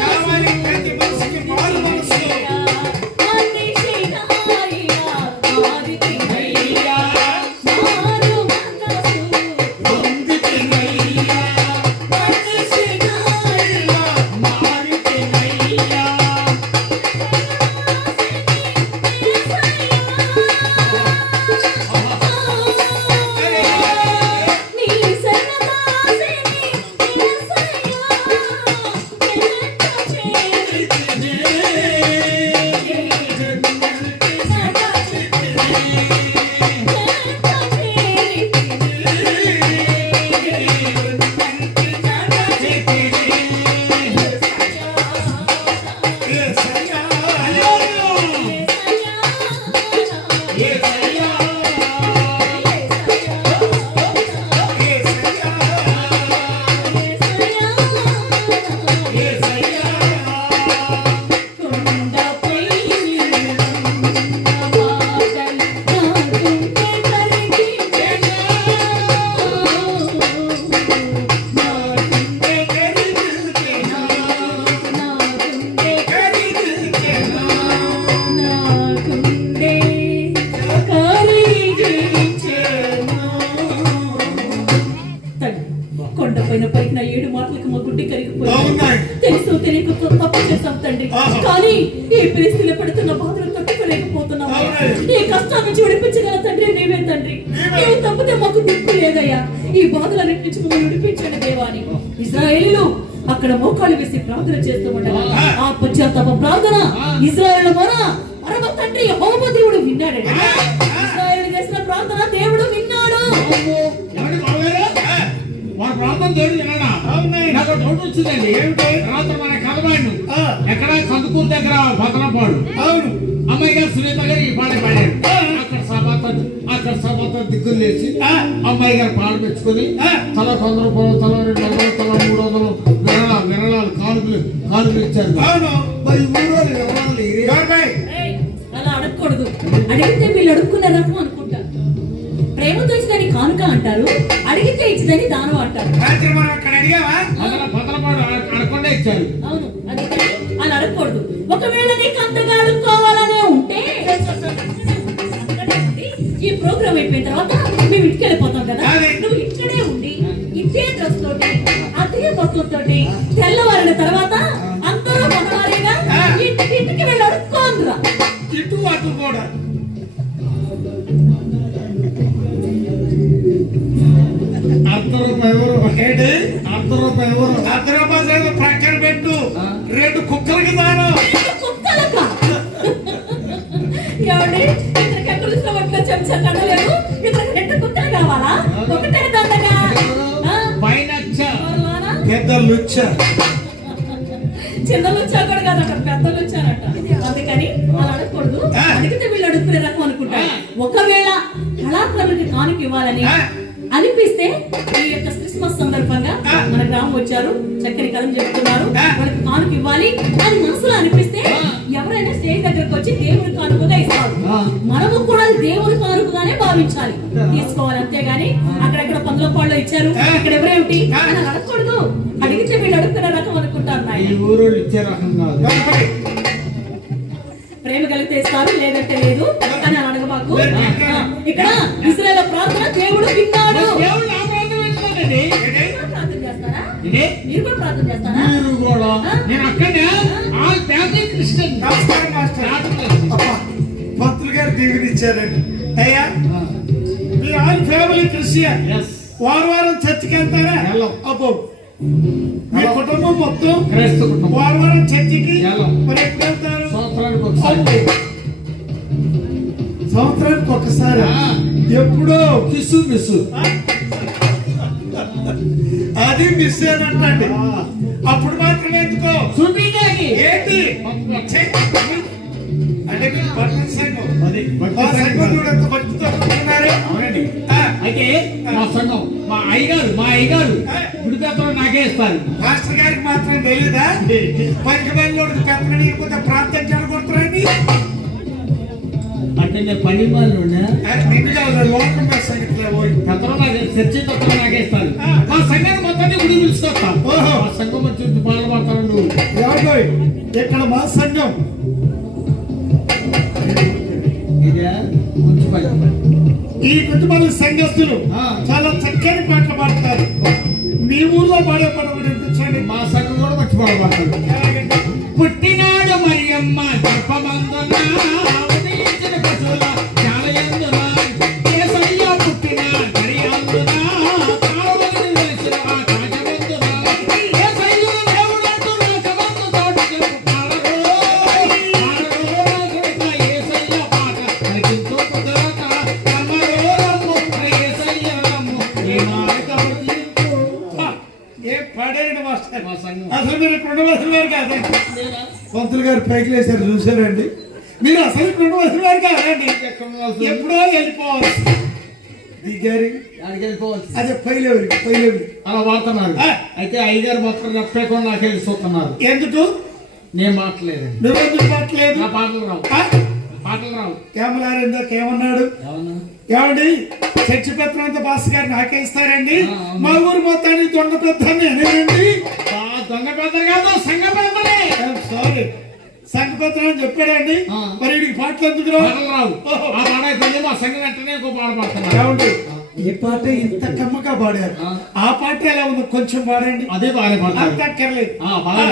కావాలి ప్రతి మనిషికి మారు మనసు కొండపైన పైకి నా 7 మాటలకు మా గుడ్డి కరిగిపోయింది. అవునాయ్. తెలుసు తెలియక తప్పు చేశాం తండ్రి. ఆహా. కానీ ఈ పరిస్థితిలో పడుతున్న బాధలు తట్టుకోలేకపోతున్నాం. అవునాయ్. ఈ కష్టాన్ని నుంచి విడిపించగల తండ్రి నీవే తండ్రి. నీవు తప్పితే మాకు దిక్కు లేదయ్యా. ఈ బాధలన్నిటి నుంచి మమ్మల్ని విడిపించండి దేవాని. ఇశ్రాయేలీయులు అక్కడ మోకాళ్ళు వేసి ప్రార్థన చేస్తూ ఉండగా ఆ పశ్చాత్తాప ప్రార్థన ఇశ్రాయేలు మొర పరమ తండ్రి యెహోవా దేవుడు విన్నాడండి. ఇశ్రాయేలు చేసిన ప్రార్థన దేవుడు విన్నాడు. ఎవరి బావగారు? వాడు ప్రార్థన దేవుడు విన్నాడా? అవునాయ్. నాకు ఒక డౌట్ వచ్చిందండి. ఏమిటి? రాత్రి మన కలవాడిను ఆ. ఎక్కడ కందుకూరు దగ్గర భద్రపాడు అవును అమ్మాయి గారు సునీత గారు ఈ పాట పాడారు. అక్కడ సభతో దిక్కులు లేచి ఆ. అమ్మాయి గారు పాట పెంచుకొని ఆ. తల 100 రూపాయలు, తల 200, తల 300 విరళాలు కానుకలు ఇచ్చారు. అవును మరి ఊరో వివరాలు లేరే. గవర్నమెంట్ ఏయ్, అలా అడగకూడదు. అడిగితే వీళ్ళు అడుక్కున్న రకం అనుకుంటారు. ప్రేమతో ఇచ్చిందని కానుక అంటారు, అడిగితే ఇచ్చిందని దానం అంటారు. రాత్రి మనం అక్కడ అడిగావా భద్రపాడు అడగకుండా ఇచ్చారు. అవును, అందుకని అలా అడగకూడదు. ఒకవేళ నీకు అంతగా అడుక్కోవాలనే ఉంటే ఈ ప్రోగ్రామ్ అయిపోయిన తర్వాత మేము ఇంటికి వెళ్ళిపోతాం కదా, అదే. నువ్వు ఇక్కడే ఉండి ఇదే డ్రెస్ తోటి అదే బొట్టుతోటి తెల్లవారిన తర్వాత అందరూ మగవారిగా ఇంటికి వెళ్ళి అడుక్కోందురా. ఇటు అటు కూడా ₹1 ఎవరు? ఏంటి ₹1 ఎవరు? ₹100 ప్రక్కన పెట్టు 2 కుక్కలకి దానం కుక్కలక ఏమండి, ఇతనికి ఎక్కడ చూసిన ఒంట్లో చెంచా కడలేదు, ఇతనికి 2 కుక్కలు కావాలా? ఒకటే దండగా పైన ఎవరులారా? పెద్ద లుచ్చ చిన్న లుచ్చా కూడా కాదు, అక్కడ పెద్ద లుచ్చారట. అందుకని అలా అడగకూడదు. అడిగితే వీళ్ళు అడుగుతున్న రకం అనుకుంటా. ఒకవేళ కళాకారులకి కానుక ఇవ్వాలని అనిపిస్తే ఈ యొక్క క్రిస్మస్ సందర్భంగా మన గ్రామం వచ్చారు, చక్కని కథలు చెప్తున్నారు, వాళ్ళకి కానుక ఇవ్వాలి అని మనసులో అనిపిస్తే ఎవరైనా స్టేజ్ దగ్గరకు వచ్చి దేవుడి కానుకగా ఇస్తారు. మనము కూడా దేవుడి కానుకగానే భావించాలి, తీసుకోవాలి. అంతేగాని అక్కడెక్కడ 10 రూపాయలు ఇచ్చారు, ఇక్కడ ఎవరేమిటి అని అడగకూడదు. అడిగితే వీళ్ళు అడుగుతున్న రకం అనుకుంటారు. ఈ ఊరోళ్ళు ఇచ్చే రకం కాదు. ప్రేమ కలిగితే ఇస్తారు, లేదంటే లేదు అని అడగబాకు. ఇక్కడ ఇశ్రాయేలు ప్రార్థన దేవుడు విన్నాడు. దేవుడు నా ప్రార్థన వింటున్నాడండి. ప్రార్థన చేస్తారా? ఇదే మీరు కూడా ప్రార్థన చేస్తారా? మీరు కూడా నేను అక్కడే ఆల్ ఫ్యామిలీ క్రిస్టియన్. నమస్కారం మాస్టర్ అబ్బా పంతులు గారు దీవెనిచ్చారండి. అయ్యా మీరు ఆల్ ఫ్యామిలీ క్రిస్టియన్, వారం చర్చికి వెళ్తారా? అబ్బో మీ కుటుంబం మొత్తం క్రైస్తవ కుటుంబం. వారం చర్చికి వెళ్ళం. మరి ఎప్పుడు వెళ్తారు? సంవత్సరానికి ఒకసారి. సంవత్సరానికి ఒకసారి. ఎప్పుడో కిస్సు మిస్సు. అది మిస్ అయినట్టండి. అప్పుడు మాత్రమే ఎందుకో చూపించడానికి ఏంటి ఛే! అంటే మీరు భక్తి సంఘం. అది భక్తి మా సంఘం. సంఘం చూడు ఎంత భక్తితో ఉంటున్నారు. అవునండి. అయితే మా సంఘం మా అయ్యగారు గుడి పెత్తనం నాకే ఇస్తారు. మాస్టర్ గారికి మాత్రం తెలియదా? పనికి వెళ్ళి పెత్తనం ఇకపోతే ప్రాంతం చెడగొడతారండి. అంటే నేను పని వాళ్ళు నిన్నుగా లోకం మీద సంగతిలో పోయి తత్వం నాకు చర్చి తత్వం నాకేస్తాను మా సంఘాన్ని మొత్తాన్ని గుడి పిలుచుకొస్తా ఓహో. మా సంఘం వచ్చి బాధపడతాను నువ్వు యాభై ఇక్కడ మా సంఘం ఇదే కొంచెం పని. ఈ కుటుంబాల సంఘస్థులు చాలా చక్కని పాటలు పాడతారు. మీ ఊర్లో పాడే పాట ఒకటి వినిపించండి. మా సంఘం కూడా మంచి బాధపడతాడు. ఎలాగంటే, పుట్టినాడు మరియమ్మ గర్భమందున ఉదయించిన పశువుల చాలయందున యేసయ్య పుట్టిన గడియందున కావలిని వెలిసిన ఆ కాజమందున యేసయ్యును దేవుడంటూ లోకమందు చాటి చెప్పుతాడరో. ఆడరో నా కొడుకా యేసయ్య పాట పలికించు కుదరక రమ్మరో రమ్ము యేసయ్య రమ్ము ఈ మాట పలికించు. ఏ పాడారండి మాస్టర్. మా సంఘం అసలు మీరు ఇక్కడ ఉండవలసిన వారు కాదండి. పంతులు గారు పైకి లేసారు చూసారండి. మీరు అసలు ఇక్కడ ఉండవలసిన వారు కాదండి. ఎప్పుడో వెళ్ళిపోవాలి. దిగారి దానికి వెళ్ళిపోవచ్చు అదే పైలేవరి అలా వాడుతున్నారు. ఆ. అయితే అయ్యగారు మొత్తం చెప్పకుండా నాకెళ్ళి చూస్తున్నారు. ఎందుకు నేను మాట్లాడలేదు. నువ్వెందుకు మాట్లేదు? నా పాటలు రావు పాటలు రావు. కేమలారు ఇందాక ఏమన్నాడు? ఏమండి చర్చి పత్రం అంతా బాస్ గారు నాకే ఇస్తారండి. ఆ, అవును. మా ఊరు మొత్తాన్ని దొంగ పెద్దాన్ని నేనేనండి. దొంగ పెద్దలు కాదు సంఘ పెద్దలే. సారీ సంఘపత్రం అని చెప్పాడండి. ఆ. మరి వీడికి పాటలు ఎందుకు రావు? పాటలు రావు. ఆ పాట అయితే మా సంఘం వెంటనే ఇంకో పాట పాడుతున్నారు. ఏమండి ఈ పాట ఇంత కమ్మగా పాడారు. ఆ. ఆ పాట ఎలా ఉంది కొంచెం పాడండి. అదే బాగా పాడతారు. అంత అక్కర్లేదు. బాగా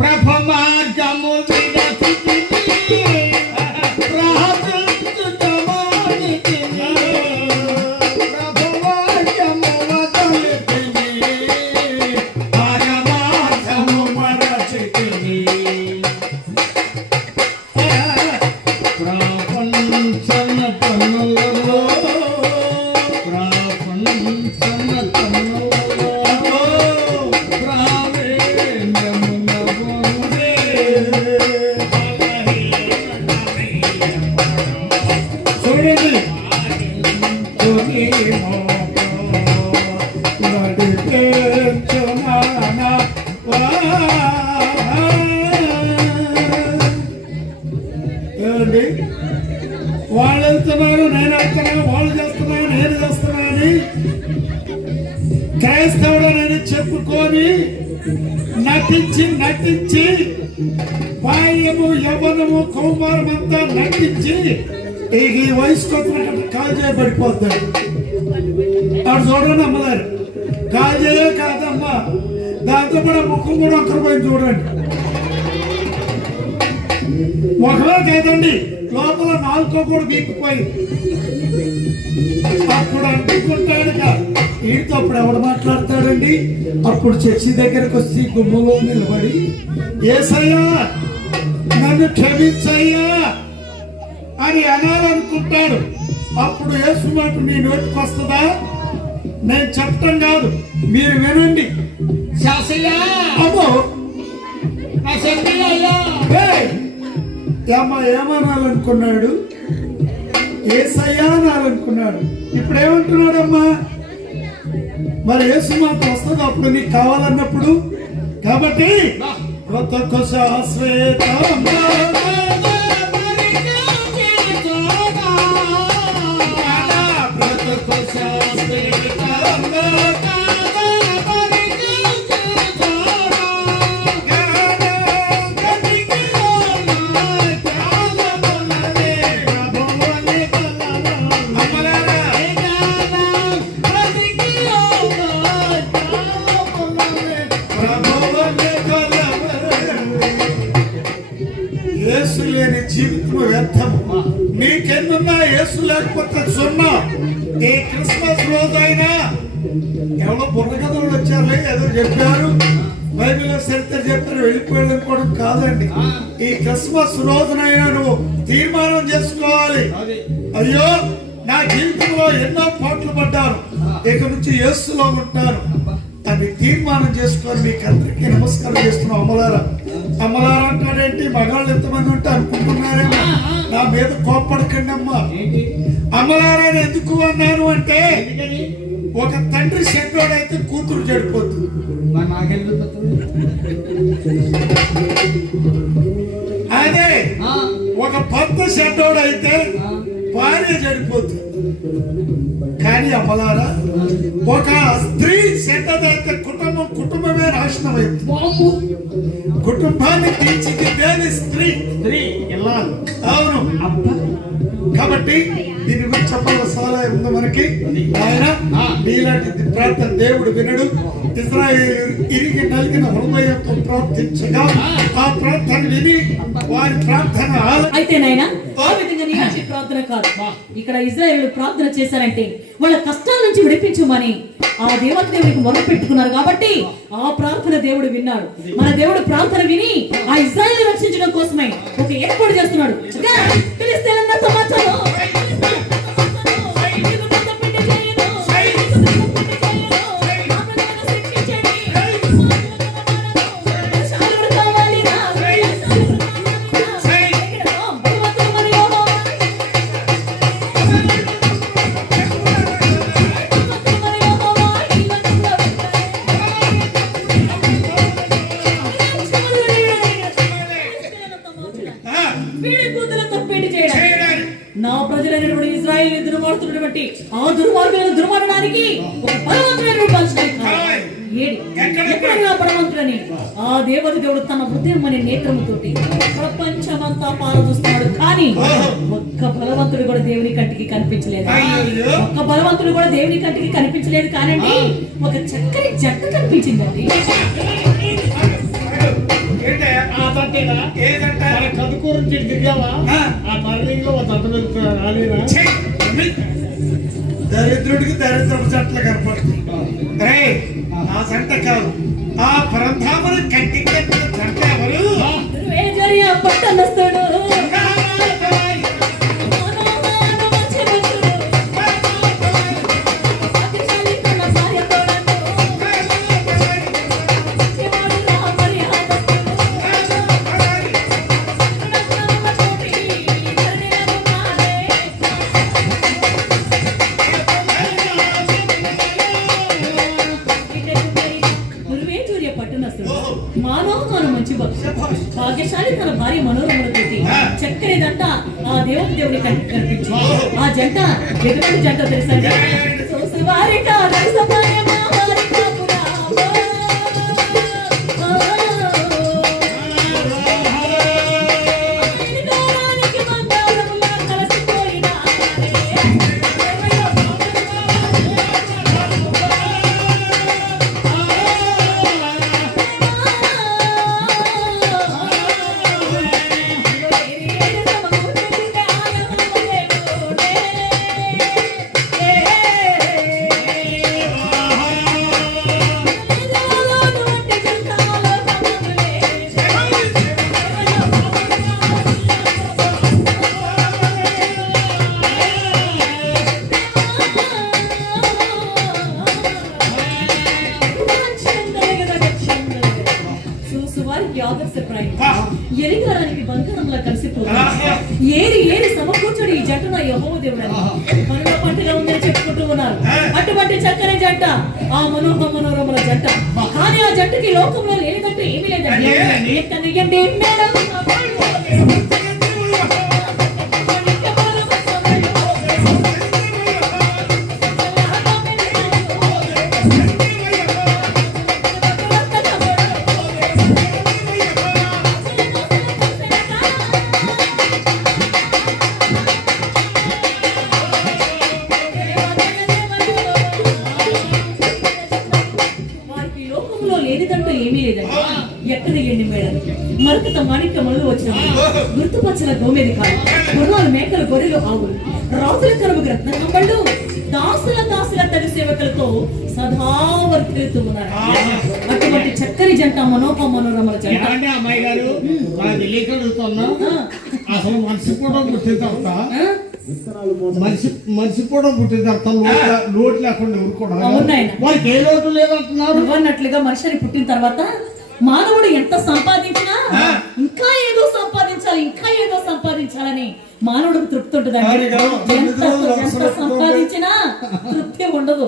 ప్రభ మార్గము విడచితిని, ప్రార్థించుటమానితిని, ప్రభ మార్గము వదలితిని, పరమార్థము మరచితిని. ప్రపంచన పన్నులలో ప్రపంచన పన్నులలో ప్రావేణ్యమున పొందే చూడండి ఏమండి వాళ్ళు వెళ్తున్నారు నేను వెళ్తున్నాను, వాళ్ళు చేస్తున్నాను నేను చేస్తున్నాను, క్రైస్తవుడు నేను చెప్పుకొని నటించి బాల్యము యవ్వనము కౌమారం అంతా నటించి ఈ వయసుకు వచ్చినట్టు కాల్ చేయబడిపోతాడు. ఆడు చూడండి అమ్మగారు కాల్ చేయే కాదమ్మా, దాంతో కూడా ముఖం కూడా ఒక్కరు పోయి చూడండి. ముఖమే కాదండి లోపల నాలుకో కూడా బీక్కుపోయి అప్పుడు అంటుకుంటాడు. వీడితో అప్పుడు ఎవడు మాట్లాడతాడండి? అప్పుడు చర్చి దగ్గరకు వచ్చి గుమ్మలో నిలబడి యేసయ్యా నన్ను క్షమించయ్యా అని అనాలనుకుంటాడు. అప్పుడు యేసు మాట నీ నోటికి వస్తుందా? నేను చెప్పటం కాదు, మీరు వినండి. శాసయ్యా అమ్మో అసెంబ్లీయ్యా ఏమనాలనుకున్నాడు? యేసయ్యా అనాలనుకున్నాడు. ఇప్పుడు ఏమంటున్నాడమ్మా? మరి యేసు మాట వస్తుంది అప్పుడు నీకు కావాలన్నప్పుడు. కాబట్టి బ్రతుకు శాశ్వతంగా బ్రతుకు శాశ్వతంగా యేసు లేని జీవితం వ్యర్థము. నీకెన్నున్నా యేసు లేకపోతే సున్నా. ఈ క్రిస్మస్ రోజైనా ఎవరో బుర్రకథలు వచ్చారులే ఏదో చెప్పారు, బైబిల్లో చరిత్ర చెప్పారు, వెళ్ళిపోయాడు అనుకోవడం కాదండి. ఈ క్రిస్మస్ రోజునైనా నువ్వు తీర్మానం చేసుకోవాలి. అయ్యో నా జీవితంలో ఎన్నో పాటలు పడ్డాను, ఇక నుంచి యేసులో ఉంటాను అని తీర్మానం చేసుకొని మీకు అందరికీ నమస్కారం చేస్తున్నాం. అమ్మలారా అంటాడేంటి? మగాళ్ళు ఎంతమంది ఉంటే అనుకుంటున్నారేమో. నా మీద కోప్పడకండి అమ్మా. అమ్మలారా ఎందుకు అన్నాను అంటే ఒక తండ్రి చెడ్డోడైతే కూతురు చెడిపోతుంది. అదే ఒక భర్త చెడ్డోడైతే భార్య చెడిపోతుంది. కానీ అమ్మలారా, ఒక స్త్రీ చెడ్డదైతే కుటుంబమే నాశనం అవుతుంది. కుటుంబాన్ని తీర్చిదిద్దేది స్త్రీ. ఇల్లాలు. అవును. కాబట్టి దీని గురించి చెప్పాల్సిన చాలా ఉంది మనకి. ఆయన నీలాంటి ప్రార్థన దేవుడు వినడు. ఇజ్రాయేలు ఇరిగి నలిగిన హృదయంతో ప్రార్థించగా ఆ ప్రార్థన విని వారి ప్రార్థన అయితే నాయనా ఆ విధంగా నీలాంటి ప్రార్థన కాదు. ఇక్కడ ఇజ్రాయేలు ప్రార్థన చేశారంటే వాళ్ళ కష్టాల నుంచి విడిపించమని ఆ దేవత దేవుడికి మొదలు పెట్టుకున్నారు. కాబట్టి ఆ ప్రార్థన దేవుడు విన్నాడు. మన దేవుడు ప్రార్థన విని ఆ ఇజ్రాయేలు రక్షించడం కోసమే ఒక ఏర్పాటు చేస్తున్నాడు. ఫిలిష్తీయులందరితో సమాచారం నా ప్రజలైనటువంటి ఇజ్రాయేలు దుర్మార్గుతున్నటువంటి ఆ దుర్మార్గులను దుర్మార్గడానికి ఒక బలవంతుడైన బలవంతుడని ఆ దేవత దేవుడు తన హృదయం అనే నేత్రముతోటి ప్రపంచమంతా పారదూస్తున్నాడు. కానీ ఒక్క బలవంతుడు కూడా దేవుని కంటికి కనిపించలేదు. ఒక్క బలవంతుడు కూడా దేవుని కంటికి కనిపించలేదు. కానండి ఒక చక్కని జట్ట కనిపించిందండి. కదుకూరు దిగావా ఆ తరలిలో జంట రాలేదా? దరిద్రుడికి దరిద్రపు జంటలు కనపడుతుంది. ఆ జంట కాదు, ఆ పరంధామను కట్టి కట్టిన జంట ఎవరు? పట్టనస్తాడు భాగ్యశాలి తన భార్య మనోరమను తోటి చక్కరేదంట ఆ దేవత దేవుని కనిపించి ఆ జంట ఎటువంటి జంట తెలుసా? ఎరిగారానికి బంగారంలా కలిసిపోతుంది. ఏరి ఏరి సమకూర్చుడు ఈ జంట యెహోవా దేవుడు పనుల పంటగా ఉందని చెప్పుకుంటూ ఉన్నారు. అటువంటి చక్కని జంట ఆ మనోరమల జంట. కానీ ఆ జంటకి లోకంలో లేదంటే ఏమీ లేదండి. ఎక్కడ ఎండి మేడం మరకత మాణిక్య మనులు వచ్చిన గుర్తుపచ్చల గోమేది కాదు గుర్రాలు మేకలు గొర్రెలు ఆవులు రాజుల కరువు రత్న కంబళ్ళు దాసుల తల్లి సేవకులతో సదా వర్తిల్లుతూ ఉన్నారు. అటువంటి చక్కని జంట మనోరమల జంట. అమ్మాయి గారు అసలు మర్చిపోవడం పుట్టిన తర్వాత మర్చిపోవడం పుట్టిన తర్వాత లోటు లేకుండా వాళ్ళకి ఏ లోటు లేదంటున్నారు. అన్నట్లుగా మనిషిని పుట్టిన తర్వాత మానవుడు ఎంత సంపాదించినా ఇంకా ఏదో సంపాదించాలని మానవుడికి తృప్తి ఉంటుందండి. ఎంత సంపాదించినా తృప్తి ఉండదు.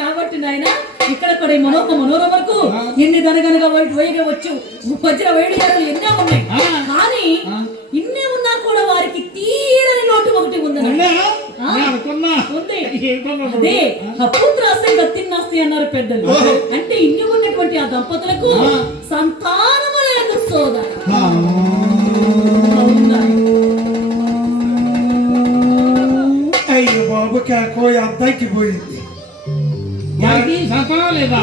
కాబట్టి నాయన ఇక్కడ కూడా మనోరమకు ఎన్ని దనగనగా వైగా వచ్చు వజ్ర వైడియాలు ఎన్నో ఉన్నాయి. కానీ ఇన్నే ఉన్నా ఏంటన్నాడు? అదే అపుత్రాస్తి గతిన్నాస్తి అన్నారు పెద్దలు. అంటే ఇంటి ఉన్నటువంటి ఆ దంపతులకు సంతానము లేదు సోదర. అవునా? అయ్యో బాబు కాకో అద్దాకి పోయింది. వాడికి సంతానం లేదా?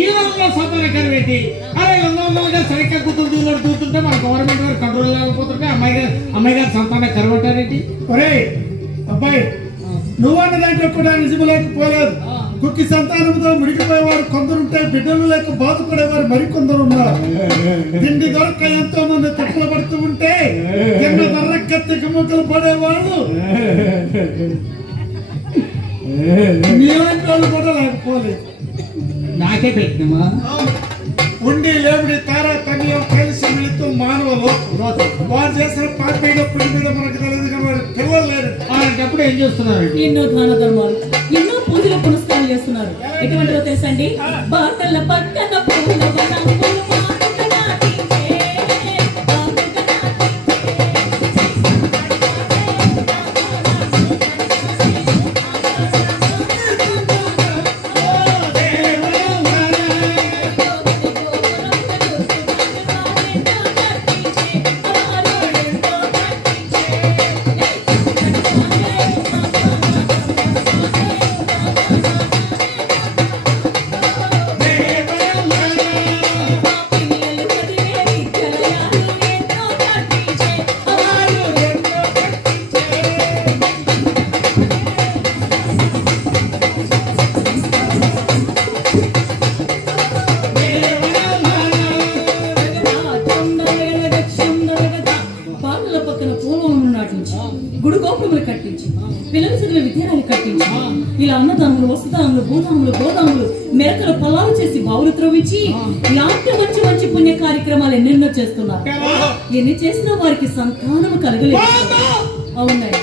ఈ రోజుల్లో సంతానం ఎక్కడ పెట్టి అరే 200 సరిగ్గా కూతుంటే మన గవర్నమెంట్ వారు కంట్రోల్ లేకపోతుంటే అమ్మాయి గారు సంతానం కరవటారేంటి? ఒరే అబ్బాయి, నువ్వన్న దాంట్లో కూడా నిజము లేకపోలేదు. కుక్కి సంతానంతో ముడికిపోయేవారు కొందరుంటే, బిడ్డలు లేక బాధపడేవారు మరికొందరు ఉన్నారు. తిండి దొరక్క ఎంతో మంది తప్పులు పడుతూ ఉంటే తిన్న దొరక్క ముక్కలు పడేవాళ్ళు నీలాంటి వాళ్ళు కూడా లేకపోలేదు. నాకే పెట్టినమా ఉండి లేబడి తారతమ్యం కలిసి వెళుతూ మానవ లోకం వారు చేసిన పాప మీద పులి మీద మనకు తెలియదు కానీ వారి పిల్లలు లేరు. అలాంటప్పుడు ఏం చేస్తున్నారు? ఎన్నో దాన ధర్మాలు, ఎన్నో పూజలు పునస్కారాలు చేస్తున్నారు. ఎటువంటివో తెలుసండి? బాటల పక్కన పూల వనములు మానుక నాటించే, మానుక గుడి గోపురములు కట్టించి, పిల్లల చదువుల విద్యాలయాలు కట్టించి, ఇలా అన్నదాములు, వస్తుదాములు, భూదాములు, గోదాములు, మెరకలు పొలాలు చేసి బావులు త్రవ్వించి ఇలాంటి మంచి మంచి పుణ్య కార్యక్రమాలు ఎన్నెన్నో చేస్తున్నారు. ఎన్ని చేసినా వారికి సంతానము కలగలేదు. అవునాయి,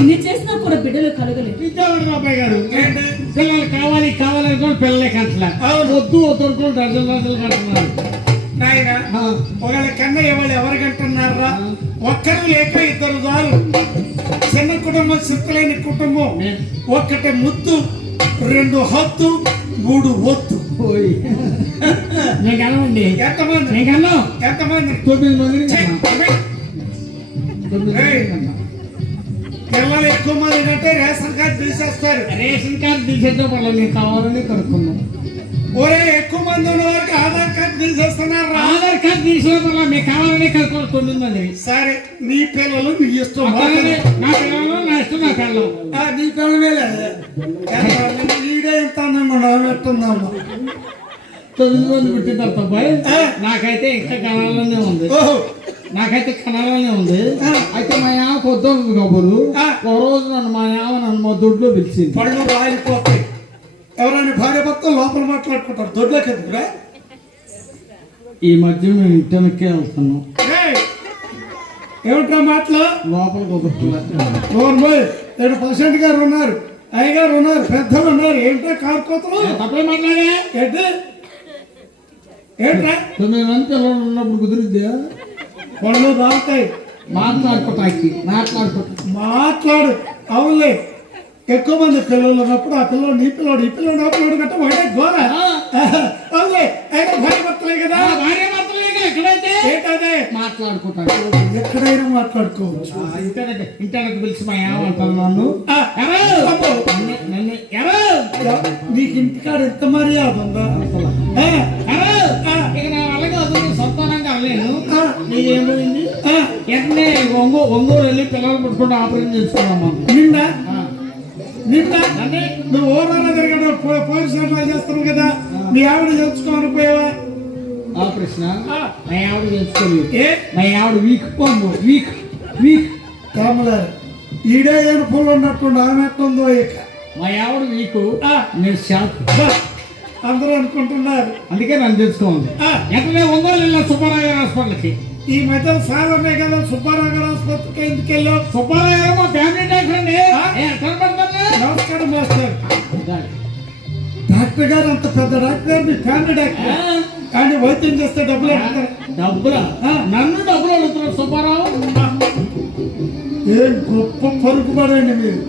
ఇన్ని చేసినా కూడా బిడ్డలు కలగలేదు. అబ్బాయి గారు పిల్లలు కావాలి కావాలనుకోని పిల్లలే కంటలే, వద్దు వద్దు అనుకోని డజన్ డజన్లు కంటున్నారు. నాయన ఒకళ్ళ కన్నా ఎవరు ఎవరికంటున్నారా? ఒక్కరు లేక ఇద్దరు చాలు. చిన్న కుటుంబం, సిద్ధలేని కుటుంబం. ఒక్కటి ముద్దు, 2 హద్దు, 3 ఒత్తు. నీకనండి ఎంతమంది? నీకన్నా ఎంతమంది? 9 మందిని పిల్లలు ఎక్కువ మంది అంటే రేషన్ కార్డు తీసేస్తారు. రేషన్ కార్డు తీసేద్దాం వల్ల నీకు కావాలని కనుక్కున్నాం. ఒరే ఎక్కువ మంది ఉన్న వారికి ఆధార్ కార్డు తీసేస్తున్నారు. ఆధార్ కార్డు తీసేయడం వల్ల మీకు కావాలని కనుక్కున్నాం 9 మంది. సరే, నీ పిల్లలు నీ ఇష్టం. నా పిల్లలు నా ఇష్టం, నా పిల్లలు నీ పిల్లలే ఈడే ఎంత పెట్టిందమ్మా. 9 మంది పుట్టిన తర్వాత అబ్బాయి నాకైతే ఇంకా కనాలనే ఉంది. నాకైతే కనాలనే ఉంది. అయితే మా యావ కొద్ది కబురు ఒక రోజు మా యావ మా దొడ్లో పిలిచింది. పళ్ళు రాలిపోతాయి. ఎవరైనా భార్య భర్త లోపల మాట్లాడుకుంటారు, దొడ్లోకి ఎందుకురా? ఈ మధ్య మేము ఇంటర్కే వెళ్తున్నాం. ఏమిటా మాటలు? లోపల కుదరట్లేదు. 7% గారు ఉన్నారు, అయ్యగారు ఉన్నారు, పెద్దలు ఉన్నారు. ఏంటో కారుకోతలు తప్పే మాట్లాడే ఏంటి? ఏంట్రా 9 మంది పిల్లలు ఉన్నప్పుడు కుదిరిద్దా? పళ్ళు రాలుతాయి. మాట్లాడు. అవునులే, ఎక్కువ మంది పిల్లలు ఉన్నప్పుడు ఆ పిల్లలు నీ పిల్లడు, ఈ పిల్లడు, నా పిల్లడు గట్ట ఒకటే గోర. అవునులే, అయినా భార్య భర్తలే కదా. ఎక్కడైతే ఏంటదే మాట్లాడుకుంటాను, ఎక్కడైనా మాట్లాడుకోవచ్చు. ఇంటర్కి పిలిచి మా ఏమంటాను నన్ను నీకు ఇంటికాడ ఎంత మర్యాద ఉందా? ఇక నా వాళ్ళకి వద్దు, సంతానంగా అనలేను. నీకేమైంది? వెంటనే ఒంగోలు వెళ్ళి పిల్లలు పుట్టుకుంటూ ఆపరేషన్ చేసుకున్నాము. నిన్న నువ్వు ఓరాలో తిరగడం పోలీసు సర్వీస్ చేస్తున్నావు కదా, మీ ఆవిడ తెలుసుకోమని పోయావా? ఆపరేషన్ మా ఆవిడ తెలుసుకోలేదు. మా ఆవిడ వీక్ పొమ్ము, వీక్ వీక్ కామలారు ఈడే ఏడు పూలు ఉన్నట్టుండి ఆమె ఎట్టుందో ఇక. మా ఆవిడ వీకు, నేను షాక్. అందరూ అనుకుంటున్నారు, అందుకే నన్ను తెలుసుకోండి. ఎక్కడే ఒంగోలు వెళ్ళా సుబ్బారావు గారి హాస్పిటల్కి. ఈ మధ్య సాగమే కదా సుబ్బారావు గారి ఆసుపత్రికి ఎందుకు వెళ్ళావు? సుబ్బారావు గారు మా ఫ్యామిలీ డాక్టర్ అండి. నమస్కారం మాస్టర్. డాక్టర్ గారు అంత పెద్ద డాక్టర్ గారు, మీ ఫ్యామిలీ డాక్టర్, కానీ వైద్యం చేస్తే డబ్బులు డబ్బులా? నన్ను డబ్బులు అడుగుతున్నారు సుబ్బారావు. ఏం గొప్ప పరుకుబడండి మీరు.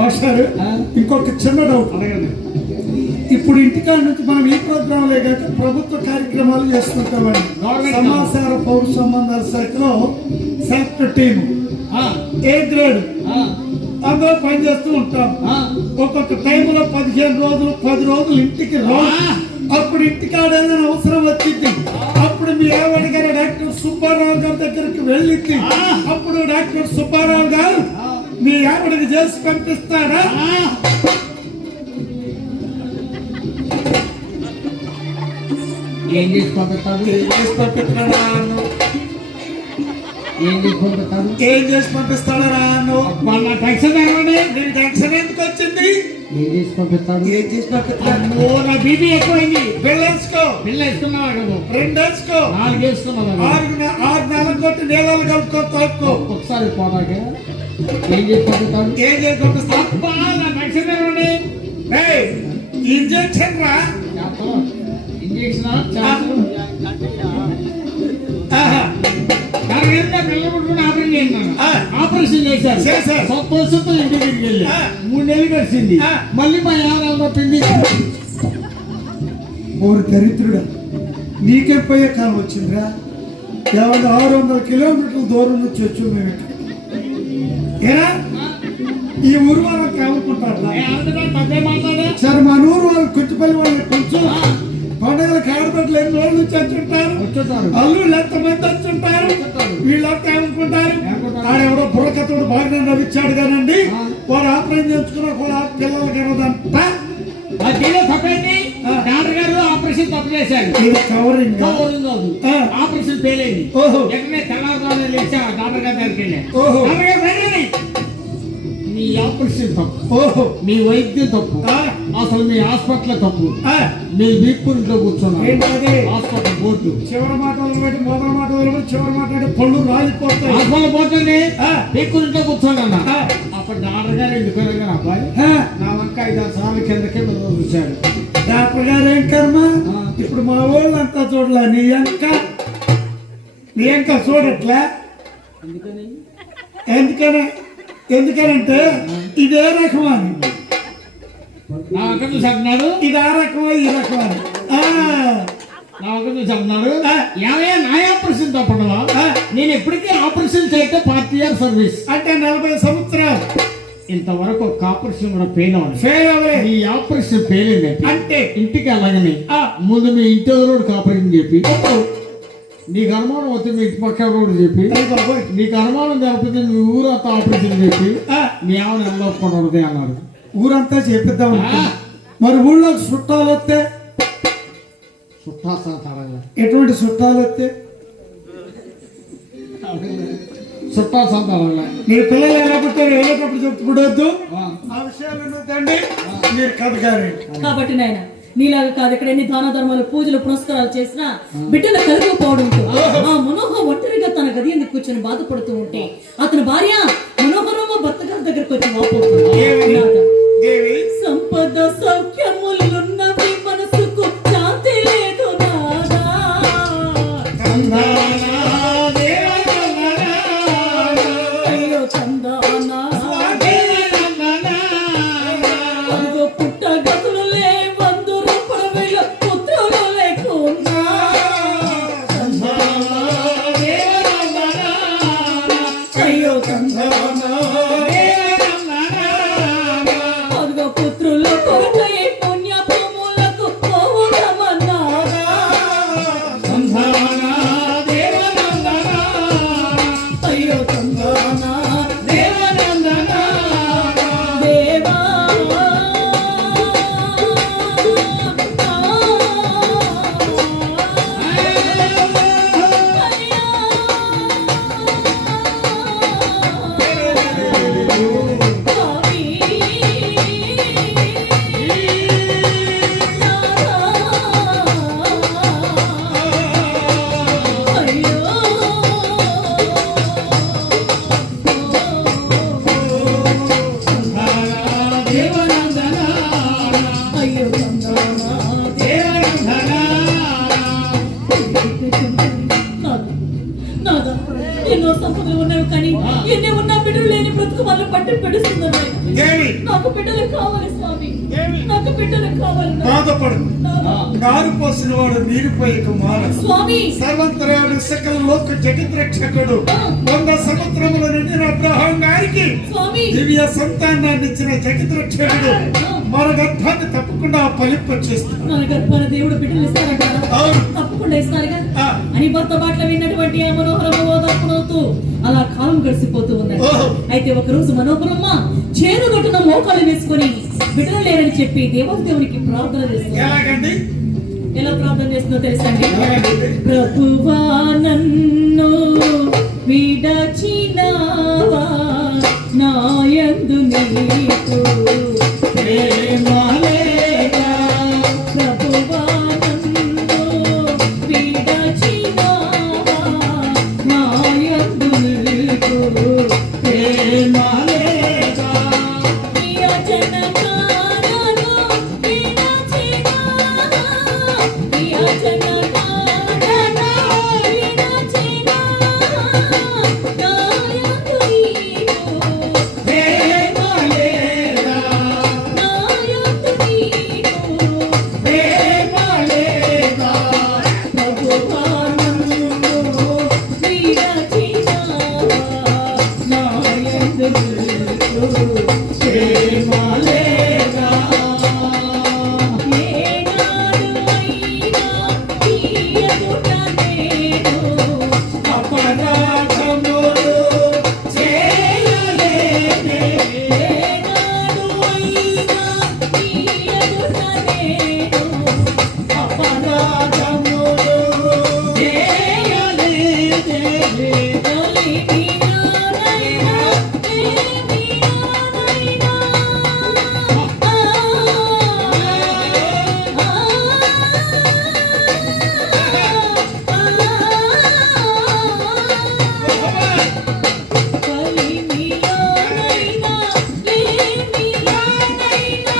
మాస్టర్ ఇంకొక చిన్న డౌట్ అడగండి. ఇప్పుడు ఇంటికాడ నుంచి మనం ఈ ప్రోగ్రాంలే కాక ప్రభుత్వ కార్యక్రమాలు చేస్తుంటామండి. గవర్నమెంట్ సమాచార పౌర సంబంధాల శాఖలో సెలెక్ట్ టీమ్ ఆ, ఏ గ్రేడ్ ఆ, అందులో పనిచేస్తూ ఉంటాం. ఆ. ఒక్కొక్క టైంలో 15 రోజులు 10 రోజులు ఇంటికి అప్పుడు ఇంటికాడ ఏదైనా అవసరం వచ్చింది. అప్పుడు మీ ఆవిడ గారు డాక్టర్ సుబ్బారావు గారి దగ్గరికి వెళ్ళింది. అప్పుడు డాక్టర్ సుబ్బారావు గారు మీ ఆవిడకి చేసి పంపిస్తాడా? ఏం చేసి పంపిస్తాడు? చేసి పంపిస్తాడా? ఏం చేసి పంపిస్తాడు? ఏం చేసి పంపిస్తాడా? వాళ్ళ టెన్షన్ ఏమండి? నీకు టెన్షన్ ఎందుకు వచ్చింది? ఏం చేసి పంపిస్తాడు? ఏం చేసి పంపిస్తాడు? అమ్మో, నా బీపీ ఎక్కువైంది. బిల్లేసుకో, పిల్ల వేసుకున్నావా కదా? 2 వేసుకో, 4 వేసుకున్నావా? 6 నెలలు కొట్టి నీళ్ళలు కలుపుకో తోక్కో. ఒకసారి పోదాక ఏం చేసి పంపిస్తాడు? ఏం చేసి పంపిస్తా? అబ్బా, నా టెన్షన్ ఏమండి? ఇంజక్షన్ రా. ఇంజక్షన్ ఆహా. ఆపరేషన్ చేశారు. చేశారు. సంతోషంతో ఇంటికి తిరిగి వెళ్ళి ఆ. 3 నెలలు వచ్చింది. ఆ. మళ్ళీ మా యావరాలు పిండి ఓరు దరిద్రుడా, నీకే పోయే కాలం వచ్చిందిరా. 600 కిలోమీటర్ల దూరం నుంచి వచ్చి మేము ఇక్కడ. ఏరా ఈ ఊరు వాళ్ళకి ఏమనుకుంటారా? మాట్లాడే సరే మా ఊరు వాళ్ళు కుట్టుపల్లి వాళ్ళు కొంచెం పండుగలకు ఆడబట్టలు 2 రోజుల నుంచి వచ్చుంటారు. వచ్చేసారు. అల్లుళ్ళు ఎంతమంది వచ్చుంటారు. వీళ్ళంతా ఏమనుకుంటారు? ఆడెవడో బుర్రకథడు బాగా నవ్విచ్చాడు కానండి, వాడు ఆపరేషన్ చేయించుకున్న కూడా పిల్లలు కనదంట. దీనిలో తప్పేంటి? డాక్టర్ గారు ఆపరేషన్ తప్పు చేశారు. ఇది కవరింగ్ కవరింగ్ కాదు. ఆపరేషన్ ఫెయిల్ అయింది. ఓహో. వెంటనే తెల్లారుజామున లేచి ఆ డాక్టర్ గారి దగ్గరికి వెళ్ళాను. ఓహో. డాక్టర్ గారు వెళ్ళండి. మీ ఆపరేషన్ తప్పు, ఓహో. మీ వైద్యం తప్పు, అసలు మీ హాస్పిటల్ తప్పు. మీ వీపురింట్లో కూర్చున్నారు. ఏంటది? హాస్పిటల్ బోర్డు చివరి మాట వదిలిపెట్టి మొదటి మాట వదిలిపెట్టి చివరి మాట్లాడి పళ్ళు రాలిపోతాయి. హాస్పిటల్ బోర్డుని ఆ. వీపురింట్లో కూర్చోనన్నా. ఆ. అప్పుడు డాక్టర్ గారు ఎందుకన్నా గారు అబ్బాయి నా వంక 5-6 సార్లు కిందకే చూశాడు. డాక్టర్ గారు ఏం కర్మ? ఇప్పుడు మా వాళ్ళు అంతా చూడలే, నీ అంక చూడట్లే. ఎందుకనంటే ఇదే రకం అని. నా వంక చూసి అంటున్నాడు, ఇది ఆ రకమా ఈ రకం అని. నా వంక చూసి అంటున్నాడు, ఏమయ్యా నా ఆపరేషన్ తప్పడవా? నేను ఎప్పటికీ ఆపరేషన్ చేయటం 40 years సర్వీస్. అంటే 40 సంవత్సరాలు ఇంతవరకు ఒక ఆపరేషన్ కూడా ఫెయిల్ అవ్వాలి. ఫెయిల్ అవ్వలే. ఈ ఆపరేషన్ ఫెయిల్ అయింది అంటే ఇంటికి వెళ్ళగానే ముందు మీ ఇంటి రోడ్డుకి ఆపరేషన్ చెప్పి, నీకు అనుమానం వస్తే మీ ఇంటి పక్క రోడ్డు చెప్పి, నీకు అనుమానం జరిపితే మీ ఊరంతా ఆపరేషన్ చెప్పి మీ ఆమెను ఎందొప్పుకుంటుంది అన్నారు. ఊరంతా చేపిద్దాం. మరి ఊళ్ళో చుట్టాలు వస్తే ఎటువంటి చుట్టాలు వస్తే చుట్టాలు సంతానంగా నీ పిల్లలు ఎలా పుట్టారు వెళ్ళేటప్పుడు చెప్పుకోవద్దు. ఆ విషయాలు వద్దండి, మీరు కథ గారు. కాబట్టి నాయన నీలాగా కాదు, ఇక్కడ ఎన్ని దాన ధర్మాలు పూజలు పునస్కారాలు చేసినా బిడ్డల కలుగుపోవడంతో ఆ మనోహర్ ఒంటరిగా తన గది ఎందుకు కూర్చొని బాధపడుతూ ఉంటే అతని భార్య మనోహరమ్మ భర్త గారి దగ్గరకు వచ్చి వాపోతుంది. సంపద సౌఖ్యములున్నవి మనసుకు శాంతి లేదు నాదా. అయ్యో చందానా అదిగో పుట్ట గతులు లే 100 రూపాయల పుత్రులు లేకున్నా. అయ్యో చందానా అదిగో పుత్రుల కొరకై ఎన్నో సంపదలు ఉన్నవి కానీ ఎన్ని ఉన్నా బిడ్డలు లేని బ్రతుకు వల్ల పట్టి పెడుతున్నారు. దేవి నాకు బిడ్డలు కావాలి స్వామి, దేవి నాకు బిడ్డలు కావాలి. బాధపడు, నారు పోసిన వాడు నీరు పోయక మార. స్వామి సర్వంతరాడు సకల లోక జగద్రక్షకుడు 100 సముద్రముల నిండిన అబ్రహాం గారికి స్వామి దివ్య సంతానాన్ని ఇచ్చిన జగద్రక్షకుడు మన గర్భాన్ని తప్పకుండా ఫలింపచేస్తాడు. మన గర్భాన దేవుడు బిడ్డలు ఇస్తారంటారా? అవును. తప్పకుండా ఇస్తారుగా ఆ. అని భర్త బాట్ల విన్నటువంటి ఆ మనోహరమ ఓదార్పునవుతూ అలా కాలం గడిచిపోతూ ఉన్నది. ఓహో. అయితే ఒక రోజు మనోహరమ్మ చేరుగొట్టున మోకాలు వేసుకొని బిడ్డలు లేరని చెప్పి దేవునికి ప్రార్థన చేస్తుంది. ఎలాగండి? ఎలా ప్రార్థన చేస్తుందో తెలుసండి? ఎలాగండి? ప్రభువా నన్ను విడచినావా నాయందు నీకు ప్రేమ లేదా? ప్రభువా నన్ను విడచినావా నాయందు నీకు ప్రేమ లేదా? ప్రియజనకారను విడచినావా, ప్రియజనకారను విడచినావా నాయందు నీకు ప్రేమ లేదా? నాయందు నీకు ప్రేమ లేదా? ప్రభువా నన్ను విడచినావా నాయందు నీకు ప్రేమ లేదా? ఏనాడైనా తీయగుట నేను అపరాధములు చేయలేనే. ఏనాడైనా తీయగుట నేను అపరాధములు చేయలేనే. తొలిమిలోనైనా ఏమిలోనైనా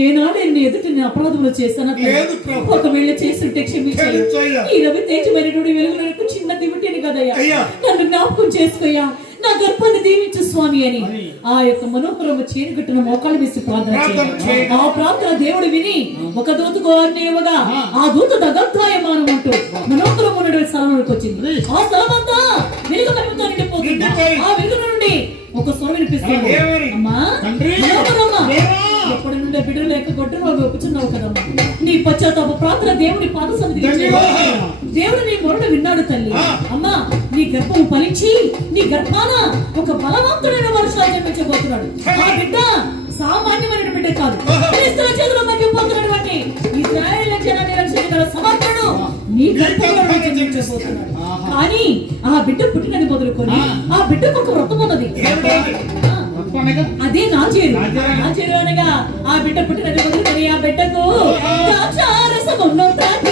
ఏనాడు ఎన్ని ఎదుటి నేను అపరాధములు చేశాను లేదు ప్రభు. ఒకవేళ చేస్తుంటే క్షమించాలి. క్షమించయ్యా. ఈ రవి తేజమైనటువంటి వెలుగులకు చిన్న దివిటిని కదయ్యా, అయ్యా. నన్ను జ్ఞాపకం చేసుకోయ్యా, నా గర్భాన్ని దీవించు స్వామి అని ఆ యొక్క మనోహరము చేనుగట్టున మోకాలు వేసి ప్రార్థన చేయాలి. ఆ ప్రార్థన దేవుడు విని ఒక దూతకు ఆజ్ఞేయగా ఆ దూత దగద్ధాయమానం అంటూ మనోహరం ఉన్నటువంటి స్థలంలోకి వచ్చింది. ఆ స్థలం అంతా వెలుగు మహిమతో నిండిపోతుంది. ఆ వెలుగు నుండి ఒక స్వరం వినిపిస్తుంది. ఏమని? అమ్మా తండ్రి, మనోహరమ్మ, దేవా, ఎప్పటి నుండి బిడ్డలు లేక కొట్టును అవి ఒప్పుచున్నావు కదమ్మా. నీ పశ్చాత్తాప ప్రార్థన దేవుని పాద సన్నిధికి చేరాలి. దేవుడు నీ మొరను విన్నాడు తల్లి. అమ్మా నీ గర్భము ఫలించి నీ గర్భాన ఒక బలవంతుడైన వర్షాలు జన్మించబోతున్నాడు. ఆ బిడ్డ సామాన్యమైన బిడ్డ కాదు, క్రీస్తుల చేతిలో మగ్గిపోతున్నటువంటి ఇశ్రాయేలు జనాన్ని రక్షించగల సమర్థుడు నీ గర్భంలో జన్మించబోతున్నాడు. కానీ ఆ బిడ్డ పుట్టినది మొదలుకొని ఆ బిడ్డకు ఒక వ్రతం ఉన్నది. అదే నా చేరు. నా చేరు అనగా ఆ బిడ్డ పుట్టినది మొదలుకొని ఆ బిడ్డకు ద్రాక్షారసమును త్రాగి